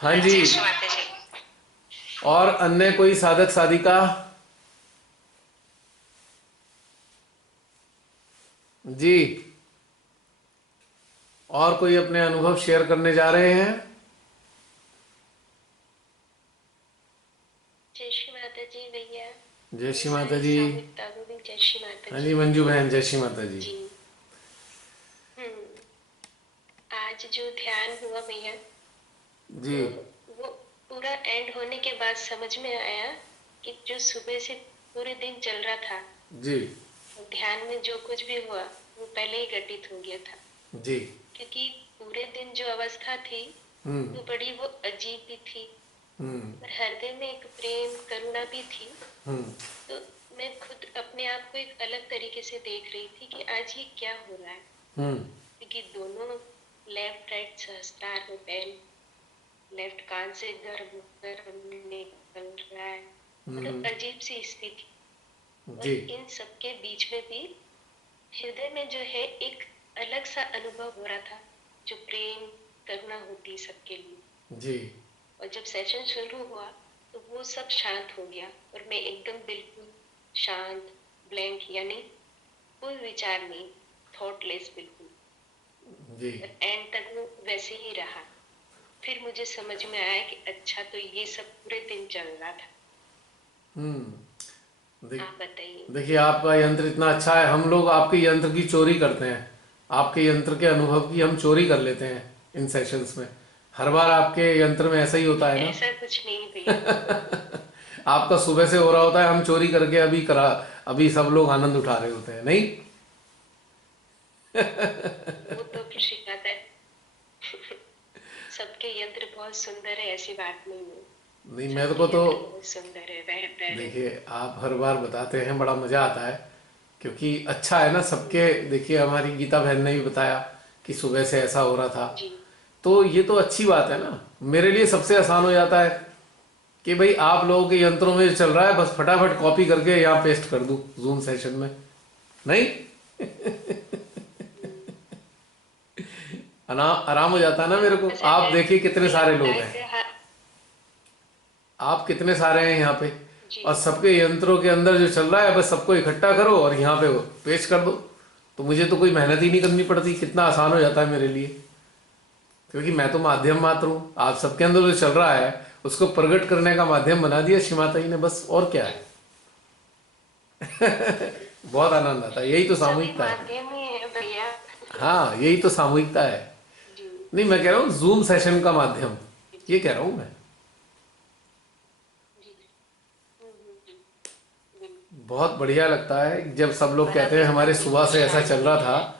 हाँ जी। और अन्य कोई साधक साधिका? जी। और कोई अपने अनुभव शेयर करने जा रहे हैं? जय श्री माता जी भैया। जय ये श्री माता सारी जी। सामूहिकता को भी जय श्री माता हाँ जी जी। मंजू बहन, जय श्री माता जी। जी। हम्म। आज जो ध्यान हुआ भैया, जी। तो वो पूरा एंड होने के बाद समझ में आया कि जो सुबह से पूरे दिन चल रहा था, जी। ध्यान में जो कुछ भी हुआ वो पहले ही घटित हो गया था। जी। क्योंकि पूरे दिन जो अवस्था थी हम्म। वो अजीब भी थी, हम्म। और हृदय में एक प्रेम करुणा भी थी। हम्म। तो मैं खुद अपने आप को एक अलग तरीके से देख रही थी कि आज ये क्या हो रहा है। हम्म। क्योंकि दोनों लेफ्ट राइट सहस्त्रार में पेन, लेफ्ट कान से गर्भ निकल रहा है, मतलब अजीब सी स्थिति। और जी। इन सबके बीच में भी हृदय में जो है एक अलग सा अनुभव हो रहा था, जो प्रेम करुणा होती है सबके लिए। जी। और जब सेशन शुरू हुआ तो वो सब शांत हो गया, और मैं एकदम बिल्कुल शांत, ब्लैंक, यानी कोई विचार नहीं, थॉटलेस बिल्कुल। जी। और एंड तक वो वैसे ही रहा। फिर मुझे समझ में आया कि अच्छा, तो ये सब पूरे दिन चल रहा था। देख आप बताइए। देखिए, आपका यंत्र इतना अच्छा है, हम लोग आपके यंत्र की चोरी करते हैं। आपके यंत्र के अनुभव की हम चोरी कर लेते हैं इन सेशंस में। हर बार आपके यंत्र में ऐसा ही होता है ना। ऐसा कुछ नहीं भैया। आपका सुबह से हो रहा होता है, हम चोरी करके अभी सब लोग आनंद उठा रहे होते हैं, नहीं? वो तो शिकायत है। सबके यंत्र बहुत सुंदर है, ऐसी बात नहीं है। नहीं, मेरे को सबके तो यंत्र बहुत सुंदर है, बेहतर है। देखिए, आप हर बार बताते हैं, बड़ा मज़ा आता है। क्योंकि अच्छा है ना सबके। देखिए, हमारी गीता बहन ने भी बताया कि सुबह से ऐसा हो रहा था। जी। तो ये तो अच्छी बात है ना। मेरे लिए सबसे आसान हो जाता है कि भाई आप लोगों के यंत्रों में जो चल रहा है, बस फटाफट कॉपी करके यहाँ पेस्ट कर दूँ जूम सेशन में। नहीं, आराम हो जाता है ना मेरे को। हाँ, आप देखिए कितने सारे लगता लोग है हैं। कि हाँ। आप कितने सारे हैं यहाँ पे। जी। और सबके यंत्रों के अंदर जो चल रहा है, बस सबको इकट्ठा करो और यहाँ पे पेश कर दो। तो मुझे तो कोई मेहनत ही नहीं करनी पड़ती, कितना आसान हो जाता है मेरे लिए। क्योंकि मैं तो माध्यम मात्र हूँ, आप सबके अंदर जो चल रहा है उसको प्रकट करने का माध्यम बना दिया श्री माता जी ने, बस और क्या है। बहुत आनंद आता है, यही तो सभी सामूहिकता है। माध्यम ही है भैया। हाँ, यही तो सामूहिकता है। जी। नहीं, मैं कह रहा हूँ जूम सेशन का माध्यम, ये जी। कह रहा हूँ मैं। जी। बिल्कुल। बहुत बढ़िया लगता है जब सब लोग बड़ा कहते हैं मिलता हमारे है, सुबह बिल्कुल से ऐसा चल शांति रहा है। था।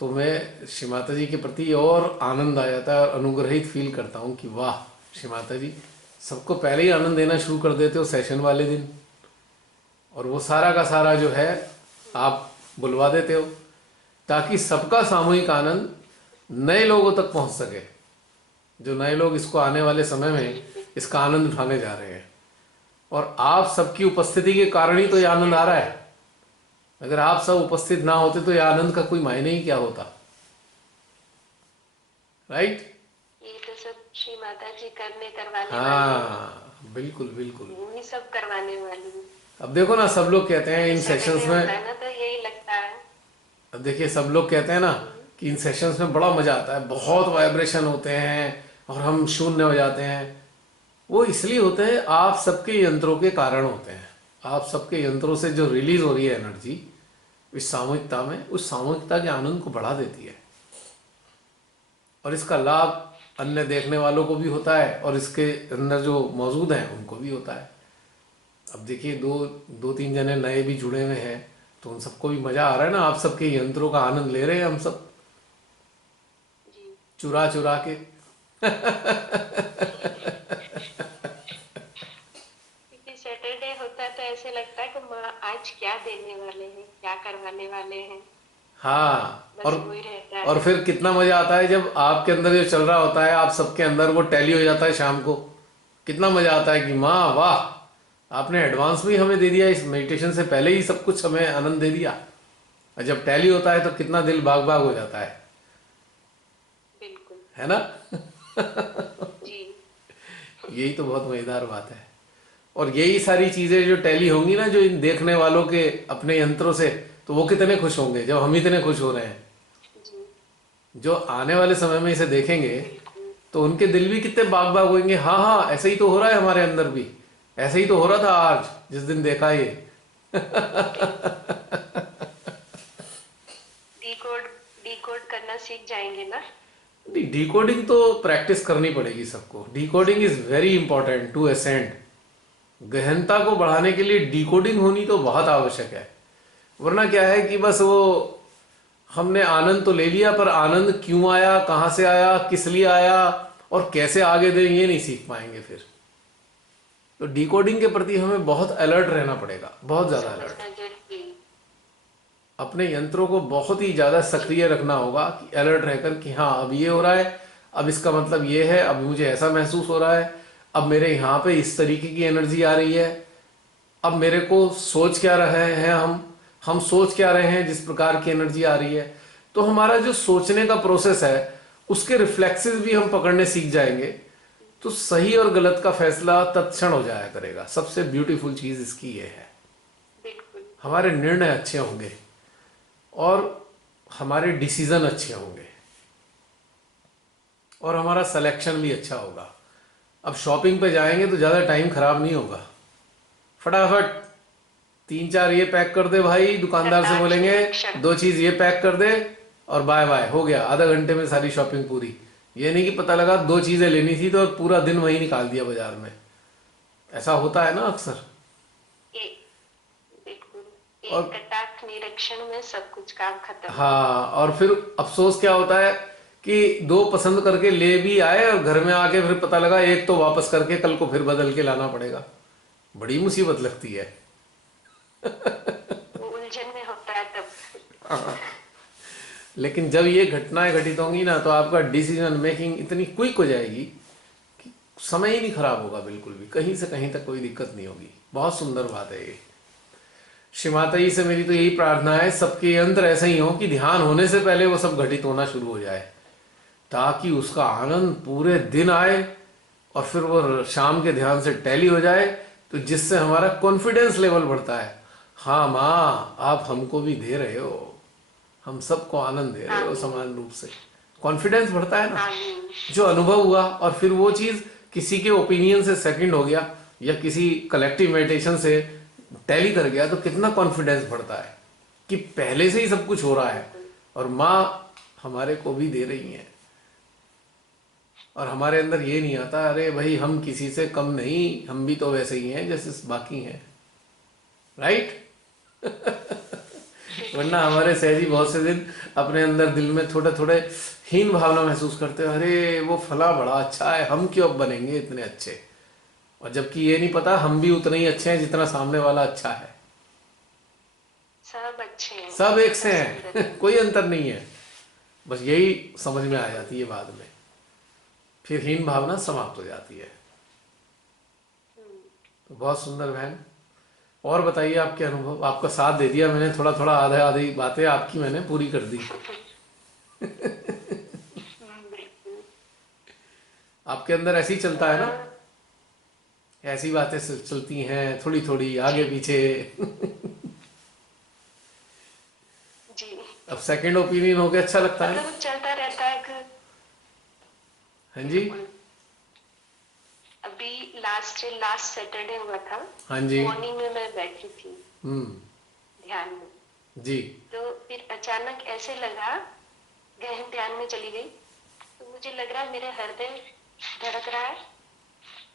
तो मैं श्री माता जी के प्रति और आनंद आ जाता है और अनुग्रहित फील करता हूँ कि वाह श्री माता जी, सबको पहले ही आनंद देना शुरू कर देते हो सेशन वाले दिन। और वो सारा का सारा जो है आप बुलवा देते हो, ताकि सबका सामूहिक आनंद नए लोगों तक पहुंच सके, जो नए लोग इसको आने वाले समय जी में बिल्कुल। इसका आनंद उठाने जा रहे हैं। और आप सबकी उपस्थिति के कारण ही तो ये आनंद इसीलिए आ रहा भैया, है। अगर आप सब उपस्थित ना होते तो ये आनंद का कोई मायने ही क्या होता। राइट। ये तो सब श्री माता जी करवाने वाली है। हाँ, बिल्कुल बिल्कुल। वो ही सब करवाने वाली है। अब देखो ना, सब लोग कहते हैं कभी इन सेशंस सैटरडे होता में। है ना, तो यही लगता है। अब देखिए, सब लोग कहते हैं ना हम्म। कि इन सेशंस में बड़ा मजा आता है, बहुत वाइब्रेशन होते हैं और हम शून्य हो जाते हैं। वो इसलिए होते हैं, आप सबके यंत्रों के कारण होते हैं। आप सबके यंत्रों से जो रिलीज हो रही है एनर्जी इस सामूहिकता में, उस सामूहिकता के आनंद को बढ़ा देती है। और इसका लाभ अन्य देखने वालों को भी होता है और इसके अंदर जो मौजूद हैं उनको भी होता है। अब देखिए, दो दो तीन जने नए भी जुड़े हुए हैं, तो उन सबको भी मज़ा आ रहा है ना। आप सबके यंत्रों का आनंद ले रहे हैं हम सब, जी। चुरा चुरा के। क्योंकि सैटरडे होता है तो ऐसे लगता है कि माँ आज क्या देने वाले हैं, क्या करवाने वाले हैं। हाँ। बस वही रहता और है। फिर कितना मज़ा आता है जब आपके अंदर जो चल रहा होता है, आप सबके अंदर वो टैली हो जाता है शाम को। कितना मज़ा आता है कि माँ वाह, आपने एडवांस भी हमें दे दिया, इस मेडिटेशन से पहले ही सब कुछ हमें आनंद दे दिया। और जब टैली होता है तो कितना दिल बाग बाग हो जाता बिल्कुल। है ना। जी। यही तो बहुत मजेदार बात है। और यही सारी चीजें जो टैली होंगी ना, जो इन देखने वालों के अपने यंत्रों से, तो वो कितने खुश होंगे जब हम इतने खुश हो रहे हैं। जी। जो आने वाले समय में इसे देखेंगे बिल्कुल। तो उनके दिल भी कितने बाग बाग होंगे, हाँ हाँ ऐसे ही तो हो रहा है हमारे अंदर भी, ऐसे ही तो हो रहा था आज जिस दिन देखा ये। डिकोड डिकोड करना सीख जाएंगे ना। नहीं, डिकोडिंग तो प्रैक्टिस करनी पड़ेगी सबको। Decoding is very important to ascend. गहनता को बढ़ाने के लिए डिकोडिंग होनी तो बहुत आवश्यक है। वरना क्या है कि बस वो हमने आनंद तो ले लिया, पर आनंद क्यों आया, कहाँ से आया, किस लिए आया और कैसे आगे दें, ये नहीं सीख पाएंगे फिर। तो डिकोडिंग के प्रति हमें बहुत अलर्ट रहना पड़ेगा, बहुत ज़्यादा अलर्ट। समझना जरूरी। अपने यंत्रों को बहुत ही ज़्यादा सक्रिय रखना होगा कि अलर्ट रहकर कि हाँ अब ये हो रहा है, अब इसका मतलब ये है, अब मुझे ऐसा महसूस हो रहा है, अब मेरे यहाँ पे इस तरीके की एनर्जी आ रही है, अब मेरे को सोच क्या रहे हैं हम सोच क्या रहे हैं जिस प्रकार की एनर्जी आ रही है। तो हमारा जो सोचने का प्रोसेस है उसके रिफ्लेक्सेस भी हम पकड़ने सीख जाएंगे। तो सही और गलत का फैसला तत्क्षण हो जाया करेगा। सबसे ब्यूटीफुल चीज इसकी ये है, बिल्कुल। हमारे निर्णय अच्छे होंगे और हमारे डिसीजन अच्छे होंगे और हमारा सिलेक्शन भी अच्छा होगा। अब शॉपिंग पे जाएंगे तो ज़्यादा टाइम खराब नहीं होगा, फटाफट तीन चार ये पैक कर दे भाई, दुकानदार से कटाक्ष बोलेंगे निरीक्षण। दो चीज़ ये पैक कर दे और बाय बाय, हो गया, आधा घंटे में सारी शॉपिंग पूरी। ये नहीं कि पता लगा दो चीज़ें लेनी थी तो और पूरा दिन वही निकाल दिया बाजार में। ऐसा होता है ना अक्सर। एक बिल्कुल एक और कटाक्ष निरीक्षण में सब कुछ काम खत्म। हाँ, और फिर अफसोस क्या होता है कि दो पसंद करके ले भी आए और घर में आके फिर पता लगा एक तो वापस करके कल को फिर बदल के लाना पड़ेगा। बड़ी मुसीबत लगती है। वो उलझन में होता है तब। लेकिन जब ये घटनाएं घटित होंगी ना तो आपका डिसीजन मेकिंग इतनी क्विक हो जाएगी कि समय ही नहीं खराब होगा बिल्कुल भी, कहीं से कहीं तक कोई दिक्कत नहीं होगी। बहुत सुंदर बात है ये। श्रीमाता जी से मेरी तो यही प्रार्थना है सबके यंत्र ऐसे ही हो कि ध्यान होने से पहले वो सब घटित होना शुरू हो जाए, ताकि उसका आनंद पूरे दिन आए और फिर वो शाम के ध्यान से टैली हो जाए, तो जिससे हमारा कॉन्फिडेंस लेवल बढ़ता है। हाँ माँ, आप हमको भी दे रहे हो, हम सबको आनंद दे रहे हो आमीन। समान रूप से। कॉन्फिडेंस बढ़ता है ना, आमीन। जो अनुभव हुआ और फिर वो चीज़ किसी के ओपिनियन से सेकंड हो गया या किसी कलेक्टिव मेडिटेशन से टैली कर गया, तो कितना कॉन्फिडेंस बढ़ता है कि पहले से ही सब कुछ हो रहा है बिल्कुल। और माँ हमारे को भी दे रही हैं। और हमारे अंदर ये नहीं आता अरे भाई हम किसी से कम नहीं, हम भी तो वैसे ही हैं जैसे बाकी हैं, राइट। वरना हमारे सहजी बहुत से दिन अपने अंदर दिल में थोड़े थोड़े हीन भावना महसूस करते हैं, अरे वो फला बड़ा अच्छा है, हम क्यों अब बनेंगे इतने अच्छे। और जबकि ये नहीं पता हम भी उतने ही अच्छे हैं जितना सामने वाला अच्छा है। सब अच्छे हैं। सब एक सब से सुंदर हैं। है। कोई अंतर नहीं है। बस यही समझ में आ बिल्कुल। जाती है बाद में, फिर हीन भावना समाप्त हो जाती है। हम्म। तो बहुत सुंदर बहन। और बताइए आपके अनुभव। आपका साथ दे दिया मैंने, थोड़ा थोड़ा आधे आधी बातें आपकी मैंने पूरी कर दी। बिल्कुल। आपके अंदर ऐसे ही चलता है ना, अ, ऐसी बातें चलती हैं थोड़ी थोड़ी आगे जी। पीछे। जी। अब सेकंड ओपिनियन हो गया, अच्छा लगता है। मतलब चलता रहता है कि हाँ जी। बिल्कुल। अभी लास्ट सैटरडे हुआ था। हाँ जी। मॉर्निंग में मैं बैठी थी हम्म। ध्यान में। जी। तो फिर अचानक ऐसे लगा, गहन ध्यान में चली गई तो मुझे लग रहा है मेरे हृदय धड़क रहा है,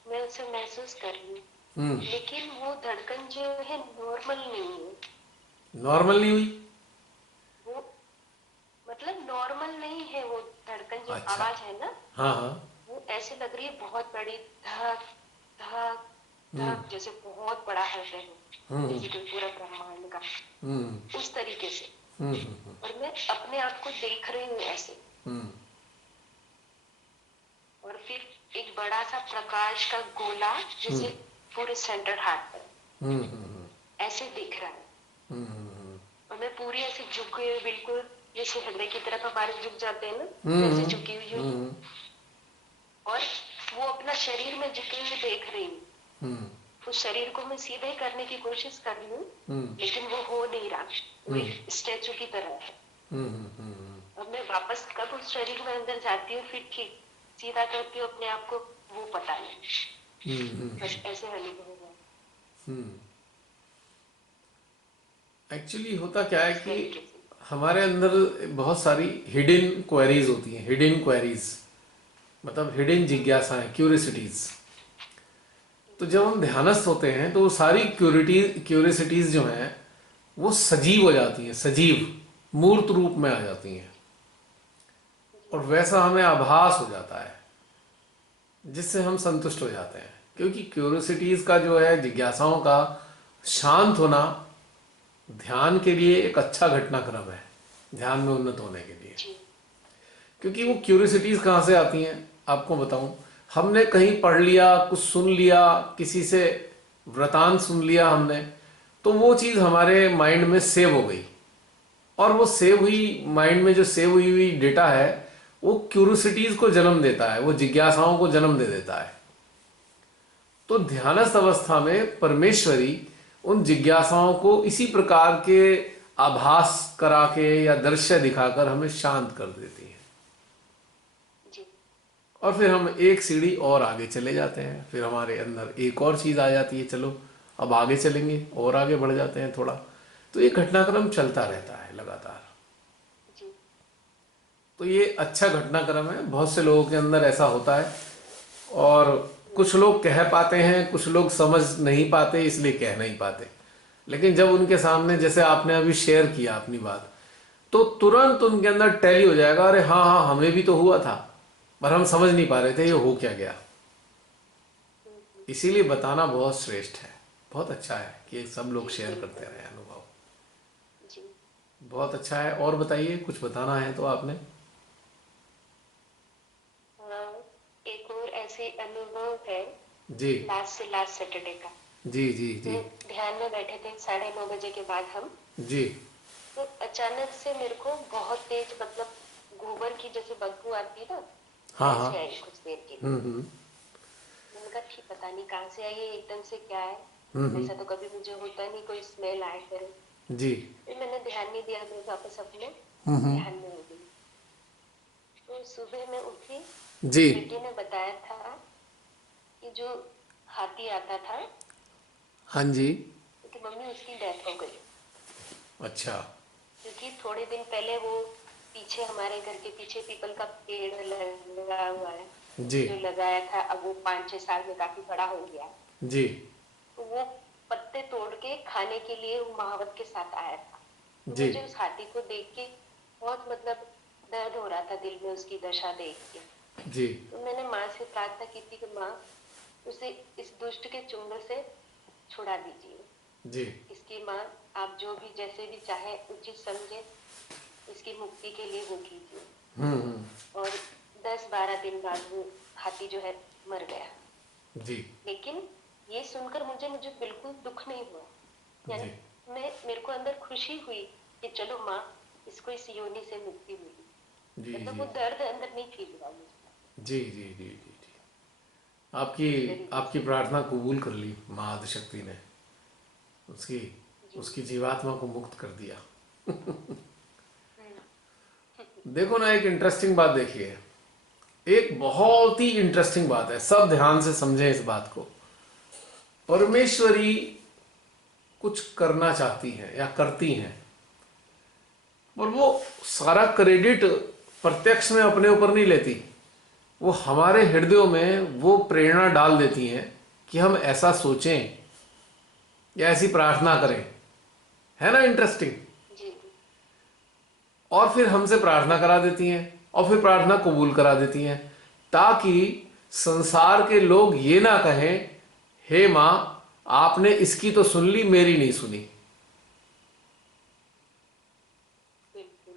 मैं उसे महसूस कर रही हूँ। हम्म। लेकिन वो धड़कन जो है नॉर्मल नहीं है। नॉर्मल नहीं हुई। वो मतलब नॉर्मल नहीं है, वो धड़कन जो अच्छा। आवाज है ना, हाँ हाँ। वो ऐसे लग रही है बहुत बड़ी, धक धक हम्म। धक, जैसे बहुत बड़ा हृदय हो, हम्म। जैसे कोई पूरा ब्रह्मांड का, हम्म। उस तरीके से। हम्म। और मैं अपने आप को देख रही हूँ ऐसे। हम्म। और फिर एक बड़ा सा प्रकाश का गोला जैसे पूरे सेंटर हार्ट पर हम्म। ऐसे दिख रहा है। हम्म। और मैं पूरी ऐसे झुकी हुई, बिल्कुल जैसे हृदय की तरफ हमारे झुक जाते हैं ना, वैसे हम्म। झुकी हुई हूँ। हम्म। और वो अपना शरीर में झुके हुए देख रही हूँ, हम्म उस शरीर को मैं सीधे करने की कोशिश कर रही हूँ, हम्म लेकिन वो हो नहीं रहा, वो हम्म एक स्टैचू की तरह है। हम्म हम्म हम्म अब मैं वापस कब उस शरीर में अंदर जाती हूँ, फिर ठीक सीधा करती हूँ अपने आप को, वो पता नहीं। बस ऐसे अनुभव हुआ एक्चुअली होता क्या है इस कि तरीके से। हमारे अंदर बहुत सारी हिडन क्वेरीज होती हैं, हिडन क्वेरीज मतलब हिडन जिज्ञासाएं, क्यूरियसिटीज। तो जब हम ध्यानस्थ होते हैं तो वो सारी क्यूरियसिटीज जो हैं वो सजीव हो जाती हैं, सजीव मूर्त रूप में आ जाती हैं, और वैसा हमें आभास हो जाता है जिससे हम संतुष्ट हो जाते हैं। क्योंकि क्यूरियसिटीज का जो है, जिज्ञासाओं का शांत होना ध्यान के लिए एक अच्छा घटनाक्रम है, ध्यान में उन्नत होने के लिए। जी क्योंकि जी वो क्यूरियसिटीज कहाँ से आती हैं आपको बताऊं। हमने कहीं पढ़ लिया, कुछ सुन लिया, किसी से वृतांत सुन लिया हमने, तो वो चीज़ हमारे माइंड में सेव हो गई, और वो सेव हुई माइंड में जो सेव हुई हुई डेटा है वो क्यूरियसिटीज को जन्म देता है, वो जिज्ञासाओं को जन्म दे देता है। तो ध्यानस्थ अवस्था में परमेश्वरी उन जिज्ञासाओं को इसी प्रकार के आभास करा के या दृश्य दिखाकर हमें शांत कर देती है, जी और फिर हम एक सीढ़ी और आगे चले जाते हैं। फिर हमारे अंदर एक और चीज़ आ जाती है, चलो अब आगे चलेंगे, और आगे बढ़ जाते हैं थोड़ा। तो ये घटनाक्रम चलता रहता है लगातार। जी तो ये अच्छा घटनाक्रम है, बहुत से लोगों के अंदर ऐसा होता है, और कुछ लोग कह पाते हैं, कुछ लोग समझ नहीं पाते इसलिए कह नहीं पाते। लेकिन जब उनके सामने, जैसे आपने अभी शेयर किया अपनी बात, तो तुरंत उनके अंदर टैली हो जाएगा, अरे हाँ हाँ हमें भी तो हुआ था, पर हम समझ नहीं पा रहे थे ये जी हो क्या गया। इसीलिए बताना बहुत श्रेष्ठ है, बहुत अच्छा है कि सब लोग जी शेयर करते बिल्कुल। रहे अनुभव। जी बहुत अच्छा है। और बताइए, कुछ बताना है तो आपने। हाँ, एक और ऐसे अनुभव है, जी लास्ट सैटरडे का। जी जी जी तो ध्यान में बैठे थे 9:30 बजे के बाद हम, जी। तो अचानक से मेरे को बहुत तेज, मतलब गोबर की जैसे बदबू आती है ना, हाँ हाँ। वैसे आई कुछ देर के लिए। मैंने कहा ठीक, पता नहीं कहाँ से आई है, एकदम से क्या है, ऐसा तो कभी मुझे होता नहीं, कोई स्मेल आए करे। जी फिर मैंने ध्यान नहीं दिया, मैं वापस अपने ध्यान में हो गई। तो सुबह में उठी जी। तो बेटे ने बताया था कि जो हाथी आता था, हाँ जी। कि मम्मी उसकी डेथ हो गई, अच्छा। क्योंकि थोड़े दिन पहले वो पीछे, हमारे घर के पीछे पीपल का पेड़ लगा हुआ है, जी जो लगाया था, अब वो 5-6 साल में काफी बड़ा हो गया। जी तो वो पत्ते तोड़ के खाने के लिए वो महावत के साथ आया था। तो जी मुझे उस हाथी को देख के बहुत, मतलब दर्द हो रहा था दिल में उसकी दशा देख के। जी तो मैंने माँ से प्रार्थना की थी कि माँ, उसे इस दुष्ट के चुंगल से छुड़ा दीजिए। जी इसकी माँ, आप जो भी जैसे भी चाहे उचित समझे, इसकी मुक्ति के लिए वो कीजिए। और 10-12 दिन बाद वो हाथी जो है मर गया। जी लेकिन ये सुनकर मुझे मुझे बिल्कुल दुख नहीं हुआ, जी यानी मेरे को अंदर खुशी हुई कि चलो माँ, इसको इस योनि से मुक्ति मिली, जी मतलब जी वो दर्द अंदर नहीं फील हुआ मुझे। जी जी जी जी जी। आपकी इस तरीके आपकी से। प्रार्थना कबूल कर ली माँ आदिशक्ति ने, उसकी जी उसकी जीवात्मा को मुक्त कर दिया। हम्म, देखो ना, एक इंटरेस्टिंग बात देखिए, एक बहुत ही इंटरेस्टिंग बात है, सब ध्यान से समझें इस बात को। परमेश्वरी कुछ करना चाहती हैं या करती हैं, और वो सारा क्रेडिट प्रत्यक्ष में अपने ऊपर नहीं लेती, वो हमारे हृदयों में वो प्रेरणा डाल देती हैं कि हम ऐसा सोचें या ऐसी प्रार्थना करें। है ना इंटरेस्टिंग। जी और फिर हमसे प्रार्थना करा देती हैं, और फिर प्रार्थना कबूल करा देती हैं, ताकि संसार के लोग ये ना कहें, हे माँ आपने इसकी तो सुन ली, मेरी नहीं सुनी। बिल्कुल।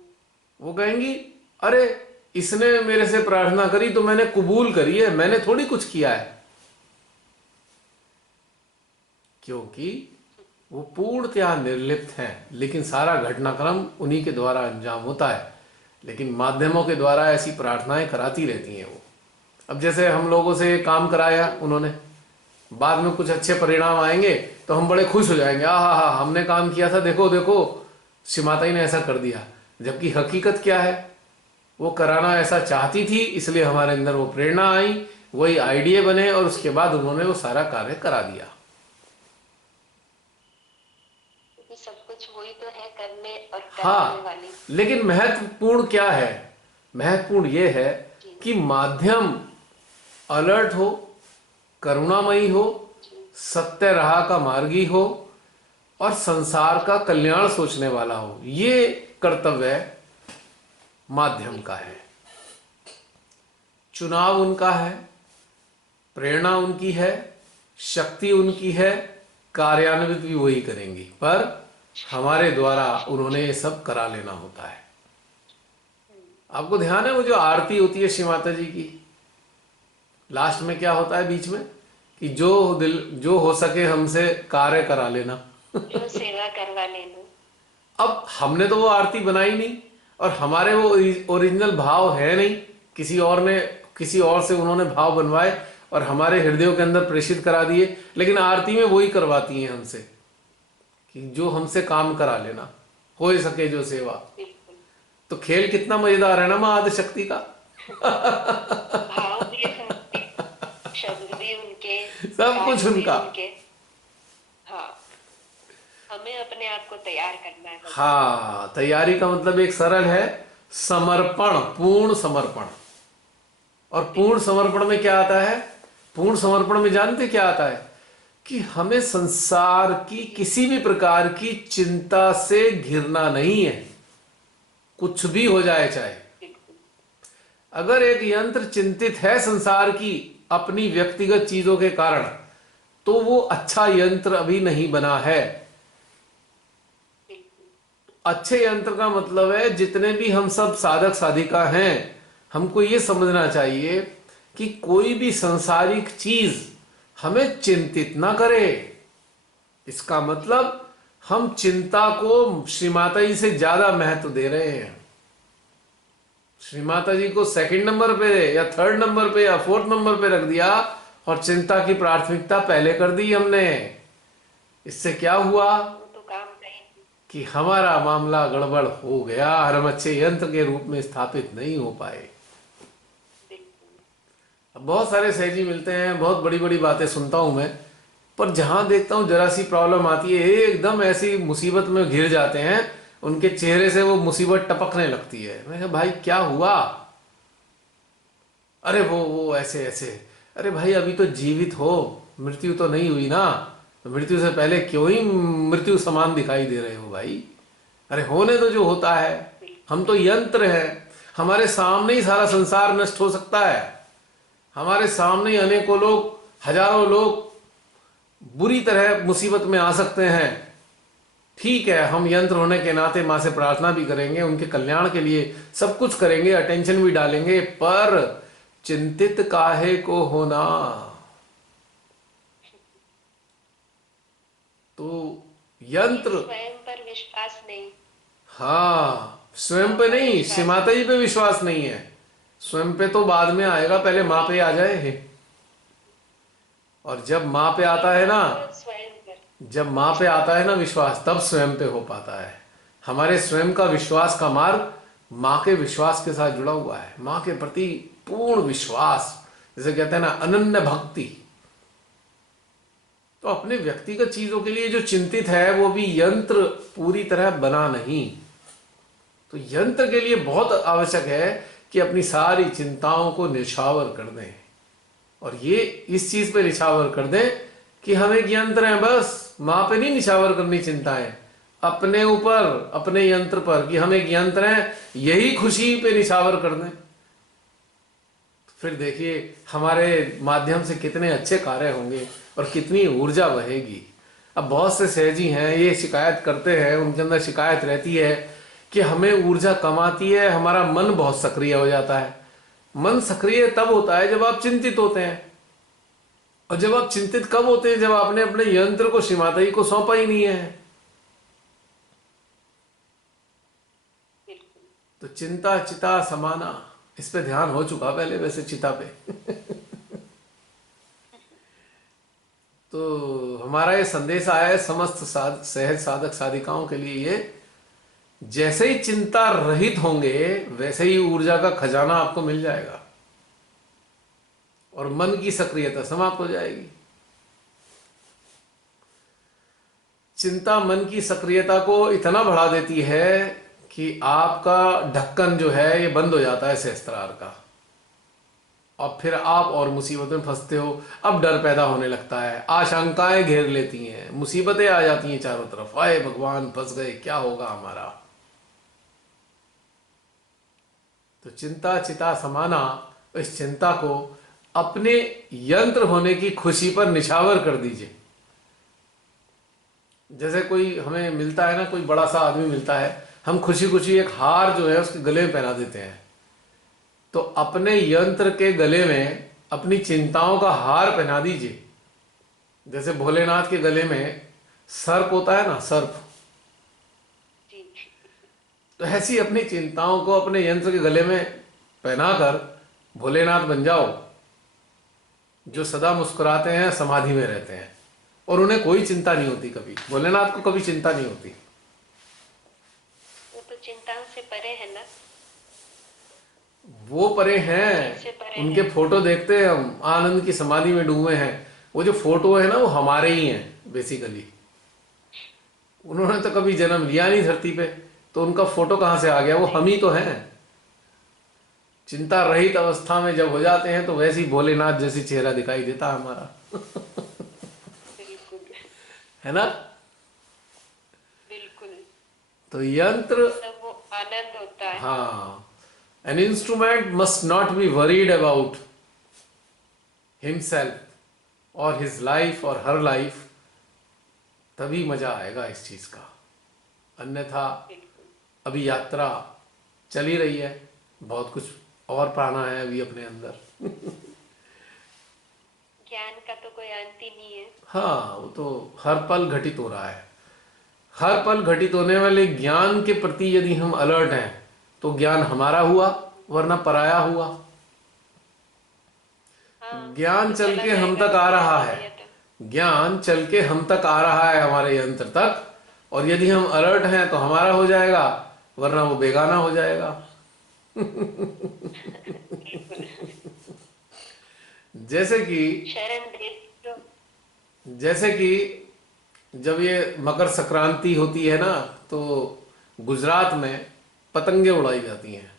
वो कहेंगी, अरे इसने मेरे से प्रार्थना करी तो मैंने कबूल करी है, मैंने थोड़ी कुछ किया है। क्योंकि वो पूर्णतया निर्लिप्त हैं, लेकिन सारा घटनाक्रम उन्हीं के द्वारा अंजाम होता है, लेकिन माध्यमों के द्वारा ऐसी प्रार्थनाएं कराती रहती हैं वो। अब जैसे हम लोगों से काम कराया उन्होंने, बाद में कुछ अच्छे परिणाम आएंगे तो हम बड़े खुश हो जाएंगे, हा हा हमने काम किया था, देखो देखो श्री माता ने ऐसा कर दिया। जबकि हकीकत क्या है, वो कराना ऐसा चाहती थी, इसलिए हमारे अंदर वो प्रेरणा आई, वही आइडिया बने और उसके बाद उन्होंने वो सारा कार्य करा दिया। क्योंकि सब कुछ वही तो है करने और कराने हाँ, वाली। लेकिन महत्वपूर्ण क्या है, महत्वपूर्ण ये है जी कि माध्यम अलर्ट हो, करुणामयी हो, जी सत्य राह का मार्गी हो और संसार का कल्याण सोचने वाला हो। ये कर्तव्य माध्यम का है। बिल्कुल। चुनाव उनका है, प्रेरणा उनकी है, शक्ति उनकी है, कार्यान्वित भी वही करेंगी, पर हमारे द्वारा उन्होंने ये सब करा लेना होता है। आपको ध्यान है वो जो आरती होती है श्री माता जी की, लास्ट में क्या होता है बीच में, कि जो हो सके हमसे कार्य करा लेना। जो सेवा करवा लेना। अब हमने तो वो आरती बनाई नहीं और हमारे वो ओरिजिनल भाव है नहीं, किसी और से उन्होंने भाव बनवाए और हमारे हृदयों के अंदर प्रेषित करा दिए, लेकिन आरती में वही करवाती हैं हमसे कि जो हमसे काम करा लेना, हो सके जो सेवा। बिल्कुल। तो खेल कितना मजेदार है ना माँ आदिशक्ति का। भाव भी है उनके, शब्द भी उनके, सब कुछ कार्य भी उनका। उनके। हाँ, हमें अपने आप को तैयार करना है बस। हाँ, तैयारी का मतलब एक सरल है, समर्पण, पूर्ण समर्पण। और पूर्ण बिल्कुल समर्पण में क्या आता है, पूर्ण समर्पण में जानते क्या आता है, कि हमें संसार की किसी भी प्रकार की चिंता से घिरना नहीं है, कुछ भी हो जाए चाहे। बिल्कुल। अगर एक यंत्र चिंतित है संसार की अपनी व्यक्तिगत चीजों के कारण, तो वो अच्छा यंत्र अभी नहीं बना है। बिल्कुल अच्छे यंत्र का मतलब है जितने भी हम सब साधक साधिका हैं, हमको ये समझना चाहिए कि कोई भी सांसारिक चीज हमें चिंतित ना करे। इसका मतलब हम चिंता को श्री माता जी से ज्यादा महत्व दे रहे हैं। श्री माता जी को सेकंड नंबर पे या थर्ड नंबर पे या फोर्थ नंबर पे रख दिया और चिंता की प्राथमिकता पहले कर दी हमने। इससे क्या हुआ वो तो काम करेंगे। कि हमारा मामला गड़बड़ हो गया, हम अच्छे यंत्र के रूप में स्थापित नहीं हो पाए। बिल्कुल अब बहुत सारे सहजी मिलते हैं, बहुत बड़ी बड़ी बातें सुनता हूं मैं, पर जहां देखता हूं जरा सी प्रॉब्लम आती है एकदम ऐसी मुसीबत में घिर जाते हैं, उनके चेहरे से वो मुसीबत टपकने लगती है। मैं कहा भाई क्या हुआ, अरे वो ऐसे ऐसे। अरे भाई अभी तो जीवित हो, मृत्यु तो नहीं हुई ना, तो मृत्यु से पहले क्यों ही मृत्यु समान दिखाई दे रहे हो भाई। अरे होने तो जो होता है, हम तो यंत्र हैं, हमारे सामने ही सारा संसार नष्ट हो सकता है, हमारे सामने ही अनेकों लोग, हजारों लोग बुरी तरह मुसीबत में आ सकते हैं। ठीक है, हम यंत्र होने के नाते माँ से प्रार्थना भी करेंगे, उनके कल्याण के लिए सब कुछ करेंगे, अटेंशन भी डालेंगे, पर चिंतित काहे को होना। तो क्योंकि यंत्र, स्वयं पर विश्वास नहीं। हाँ स्वयं माँ पे पर नहीं, श्री विश्वास माता जी पे विश्वास नहीं है। स्वयं पे तो बाद में आएगा, पहले माँ पे आ जाए। और जब माँ पे आता है ना, यंत्र स्वयं पर। जब माँ पे आता है ना विश्वास, तब स्वयं पे हो पाता है। हमारे स्वयं का विश्वास का मार्ग माँ के विश्वास के साथ जुड़ा हुआ है, माँ के प्रति पूर्ण विश्वास, जैसे कहते हैं ना अनन्य भक्ति। तो अपने व्यक्तिगत चीजों के लिए जो चिंतित है वो भी यंत्र पूरी तरह बना नहीं। तो यंत्र के लिए बहुत आवश्यक है कि अपनी सारी चिंताओं को निछावर कर दें, और ये इस चीज पे निछावर कर दें कि हम एक यंत्र हैं, बस माँ पे नहीं निछावर करनी चिंताएं, अपने ऊपर, अपने यंत्र पर, कि हम एक यंत्र हैं, यही खुशी पे निछावर कर दें। फिर देखिए हमारे माध्यम से कितने अच्छे कार्य होंगे और कितनी ऊर्जा बहेगी। अब बहुत से सहजी हैं, ये शिकायत करते हैं, उनके अंदर शिकायत रहती है कि हमें ऊर्जा कम आती है, हमारा मन बहुत सक्रिय हो जाता है। मन सक्रिय तब होता है जब आप चिंतित होते हैं, और जब आप चिंतित कब होते हैं, जब आपने अपने यंत्र को श्री माता जी को सौंपा ही नहीं है। बिल्कुल तो चिंता चिता समाना, इस पे ध्यान हो चुका पहले वैसे चिता पे। तो हमारा ये संदेश आया है समस्त सहज साधक साधिकाओं के लिए ये, जैसे ही चिंता रहित होंगे वैसे ही ऊर्जा का खजाना आपको मिल जाएगा और मन की सक्रियता समाप्त हो जाएगी। चिंता मन की सक्रियता को इतना बढ़ा देती है कि आपका ढक्कन जो है ये बंद हो जाता है सहस्त्रार का, और फिर आप और मुसीबत में फंसते हो। अब डर पैदा होने लगता है, आशंकाएं घेर लेती हैं, मुसीबतें आ जाती हैं चारों तरफ, आए भगवान फंस गए, क्या होगा हमारा। तो चिंता चिता समाना, इस चिंता को अपने यंत्र होने की खुशी पर निछावर कर दीजिए। जैसे कोई हमें मिलता है ना, कोई बड़ा सा आदमी मिलता है, हम खुशी खुशी एक हार जो है उसके गले में पहना देते हैं। तो अपने यंत्र के गले में अपनी चिंताओं का हार पहना दीजिए। जैसे भोलेनाथ के गले में सर्प होता है ना, सर्प, जी। तो ऐसी अपनी चिंताओं को अपने यंत्र के गले में पहनाकर भोलेनाथ बन जाओ, जो सदा मुस्कुराते हैं, समाधि में रहते हैं और उन्हें कोई चिंता नहीं होती। कभी भोलेनाथ को कभी चिंता नहीं होती। वो तो चिंताओं से परे है ना। वो परे हैं, से परे उनके है। फोटो देखते हैं हम, आनंद की समाधि में डूबे हैं। वो जो फोटो है ना वो हमारे ही हैं बेसिकली। उन्होंने तो कभी जन्म लिया नहीं धरती पे, तो उनका फोटो कहाँ से आ गया? वो हम ही तो हैं। चिंता रहित अवस्था में जब हो जाते हैं तो वैसे ही भोलेनाथ जैसी चेहरा दिखाई देता है हमारा। बिल्कुल। है ना? बिल्कुल। तो यंत्र, तब वो आनंद होता है। हाँ, an instrument must not be worried about himself और हिज लाइफ और हर लाइफ, तभी मजा आएगा इस चीज का। अन्यथा बिल्कुल। अभी यात्रा चल ही रही है, बहुत कुछ और पाना है अभी अपने अंदर। ज्ञान का तो कोई अंत ही नहीं है। हाँ, वो तो हर पल घटित हो रहा है। हर पल घटित होने वाले ज्ञान के प्रति यदि हम अलर्ट हैं तो ज्ञान हमारा हुआ, वरना पराया हुआ। हाँ, ज्ञान तो चल चला के हम जाएगा तक आ ज्ञान रहा ले है, लिया तो। ज्ञान चल के हम तक आ रहा है, हमारे यंत्र तक, और यदि हम अलर्ट हैं तो हमारा हो जाएगा, वरना वो बेगाना हो जाएगा। बिल्कुल। जैसे कि शरण दे दो। जैसे कि जब ये मकर संक्रांति होती है ना, तो गुजरात में पतंगे उड़ाई जाती हैं,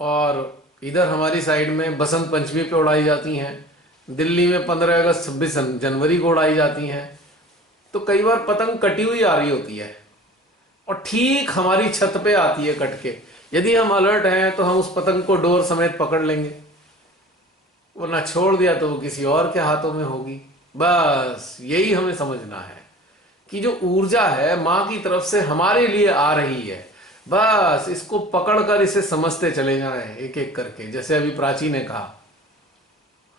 और इधर हमारी साइड में बसंत पंचमी पे उड़ाई जाती हैं। दिल्ली में 15 अगस्त 26 जनवरी को उड़ाई जाती हैं। तो कई बार पतंग कटी हुई आ रही होती है और ठीक हमारी छत पे आती है कट के। यदि हम अलर्ट हैं तो हम उस पतंग को डोर समेत पकड़ लेंगे, वरना छोड़ दिया तो वो किसी और के हाथों में होगी। बस यही हमें समझना है कि जो ऊर्जा है माँ की तरफ से हमारे लिए आ रही है, बस इसको पकड़कर इसे समझते चले जाएं एक एक करके, जैसे अभी प्राची ने कहा।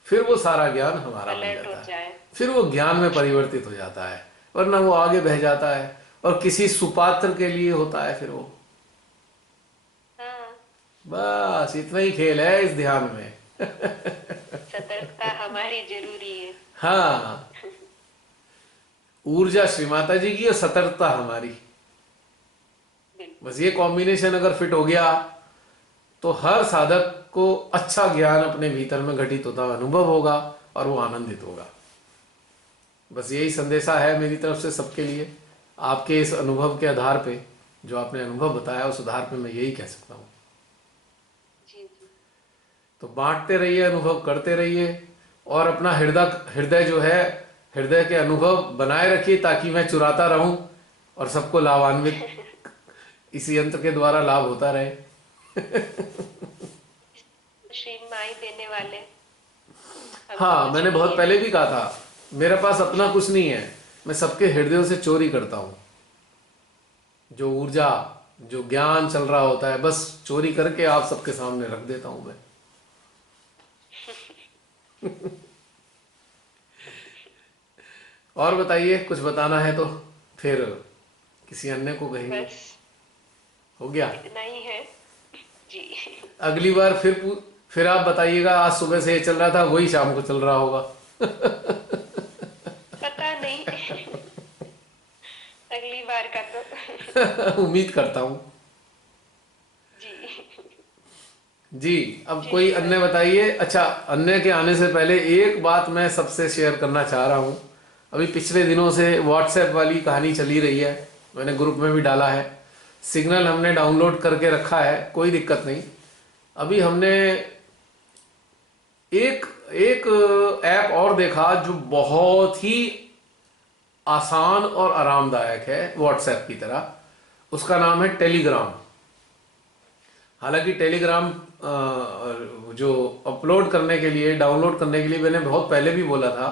फिर वो सारा ज्ञान हमारा बन अलर्ट हो जाता है, जाए। फिर वो ज्ञान में परिवर्तित हो जाता है, वरना वो आगे बह जाता है और किसी सुपात्र के लिए होता है फिर वो। हाँ, बस इतना ही खेल है इस ध्यान में। सतर्कता हमारी जरूरी है। हाँ, ऊर्जा श्री माता जी की और सतर्कता हमारी, बिल्कुल। बस ये कॉम्बिनेशन अगर फिट हो गया तो हर साधक को अच्छा ज्ञान अपने भीतर में घटित होता अनुभव होगा और वो आनंदित होगा। बस यही संदेशा है मेरी तरफ से सबके लिए। आपके इस अनुभव के आधार पे, जो आपने अनुभव बताया उस आधार पे मैं यही कह सकता हूँ। जी जी। तो बांटते रहिए, अनुभव करते रहिए, और अपना हृदय हृदय जो है, हृदय के अनुभव बनाए रखिए, ताकि मैं चुराता रहूं और सबको लाभान्वित इस यंत्र के द्वारा लाभ होता रहे। श्री माई देने वाले हमको हाँ, कुछ मैंने नहीं बहुत है। पहले भी कहा था, मेरे पास अपना कुछ नहीं है, मैं सबके हृदयों से चोरी करता हूँ। जो ऊर्जा, जो ज्ञान चल रहा होता है, बस चोरी करके आप सबके सामने रख देता हूं मैं। और बताइए, कुछ बताना है तो फिर किसी अन्य को कहेंगे। बस हो गया? इतना ही है। जी। अगली बार फिर आप बताइएगा आज सुबह से ये चल रहा था वही शाम को चल रहा होगा। पता नहीं। अगली बार का तो। उम्मीद करता हूँ। जी। जी। अब जी कोई अन्य श्योर। बताइए। अच्छा, अन्य के आने से पहले एक बात मैं सबसे शेयर करना चाह रहा हूँ। अभी पिछले दिनों से व्हाट्सएप वाली कहानी चली रही है, मैंने ग्रुप में भी डाला है। सिग्नल हमने डाउनलोड करके रखा है, कोई दिक्कत नहीं। अभी हमने एक एक ऐप और देखा जो बहुत ही आसान और आरामदायक है व्हाट्सएप की तरह। उसका नाम है टेलीग्राम। हालांकि टेलीग्राम जो अपलोड करने के लिए, डाउनलोड करने के लिए मैंने बहुत पहले भी बोला था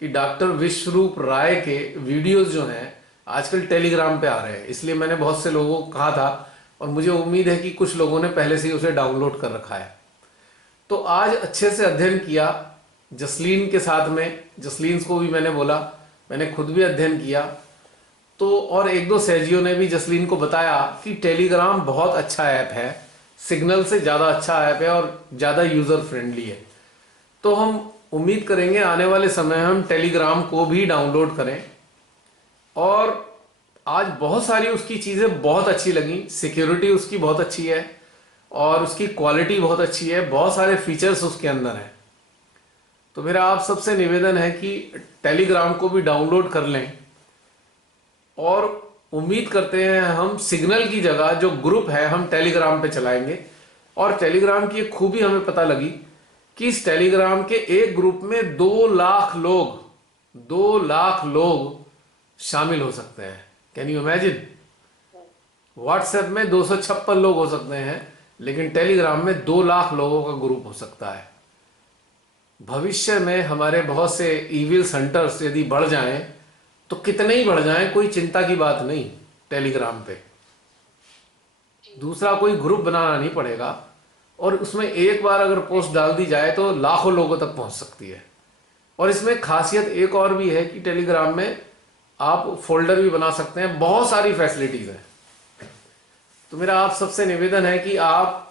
कि डॉक्टर विश्वरूप राय के वीडियोस जो हैं आजकल टेलीग्राम पे आ रहे हैं, इसलिए मैंने बहुत से लोगों को कहा था और मुझे उम्मीद है कि कुछ लोगों ने पहले से ही उसे डाउनलोड कर रखा है। तो आज अच्छे से अध्ययन किया जसलीन के साथ में, जसलीन को भी मैंने बोला, मैंने खुद भी अध्ययन किया। तो और एक दो सहजियों ने भी जसलीन को बताया कि टेलीग्राम बहुत अच्छा ऐप है, सिग्नल से ज़्यादा अच्छा ऐप है और ज़्यादा यूज़र फ्रेंडली है। तो हम उम्मीद करेंगे आने वाले समय हम टेलीग्राम को भी डाउनलोड करें। और आज बहुत सारी उसकी चीज़ें बहुत अच्छी लगी, सिक्योरिटी उसकी बहुत अच्छी है और उसकी क्वालिटी बहुत अच्छी है, बहुत सारे फीचर्स उसके अंदर हैं। तो मेरा आप सबसे निवेदन है कि टेलीग्राम को भी डाउनलोड कर लें। और उम्मीद करते हैं हम सिग्नल की जगह जो ग्रुप है हम टेलीग्राम पे चलाएंगे। और टेलीग्राम की एक खूबी हमें पता लगी कि इस टेलीग्राम के एक ग्रुप में 2 लाख लोग, 2 लाख लोग शामिल हो सकते हैं। Can you imagine? व्हाट्सएप में 256 लोग हो सकते हैं, लेकिन टेलीग्राम में 2 लाख लोगों का ग्रुप हो सकता है। भविष्य में हमारे बहुत से इविल सेंटर्स यदि बढ़ जाएं, तो कितने ही बढ़ जाएं, कोई चिंता की बात नहीं। टेलीग्राम पे जी। दूसरा कोई ग्रुप बनाना नहीं पड़ेगा और उसमें एक बार अगर पोस्ट डाल दी जाए तो लाखों लोगों तक पहुंच सकती है। और इसमें खासियत एक और भी है कि टेलीग्राम में आप फोल्डर भी बना सकते हैं, बहुत सारी फैसिलिटीज हैं। तो मेरा आप सबसे निवेदन है कि आप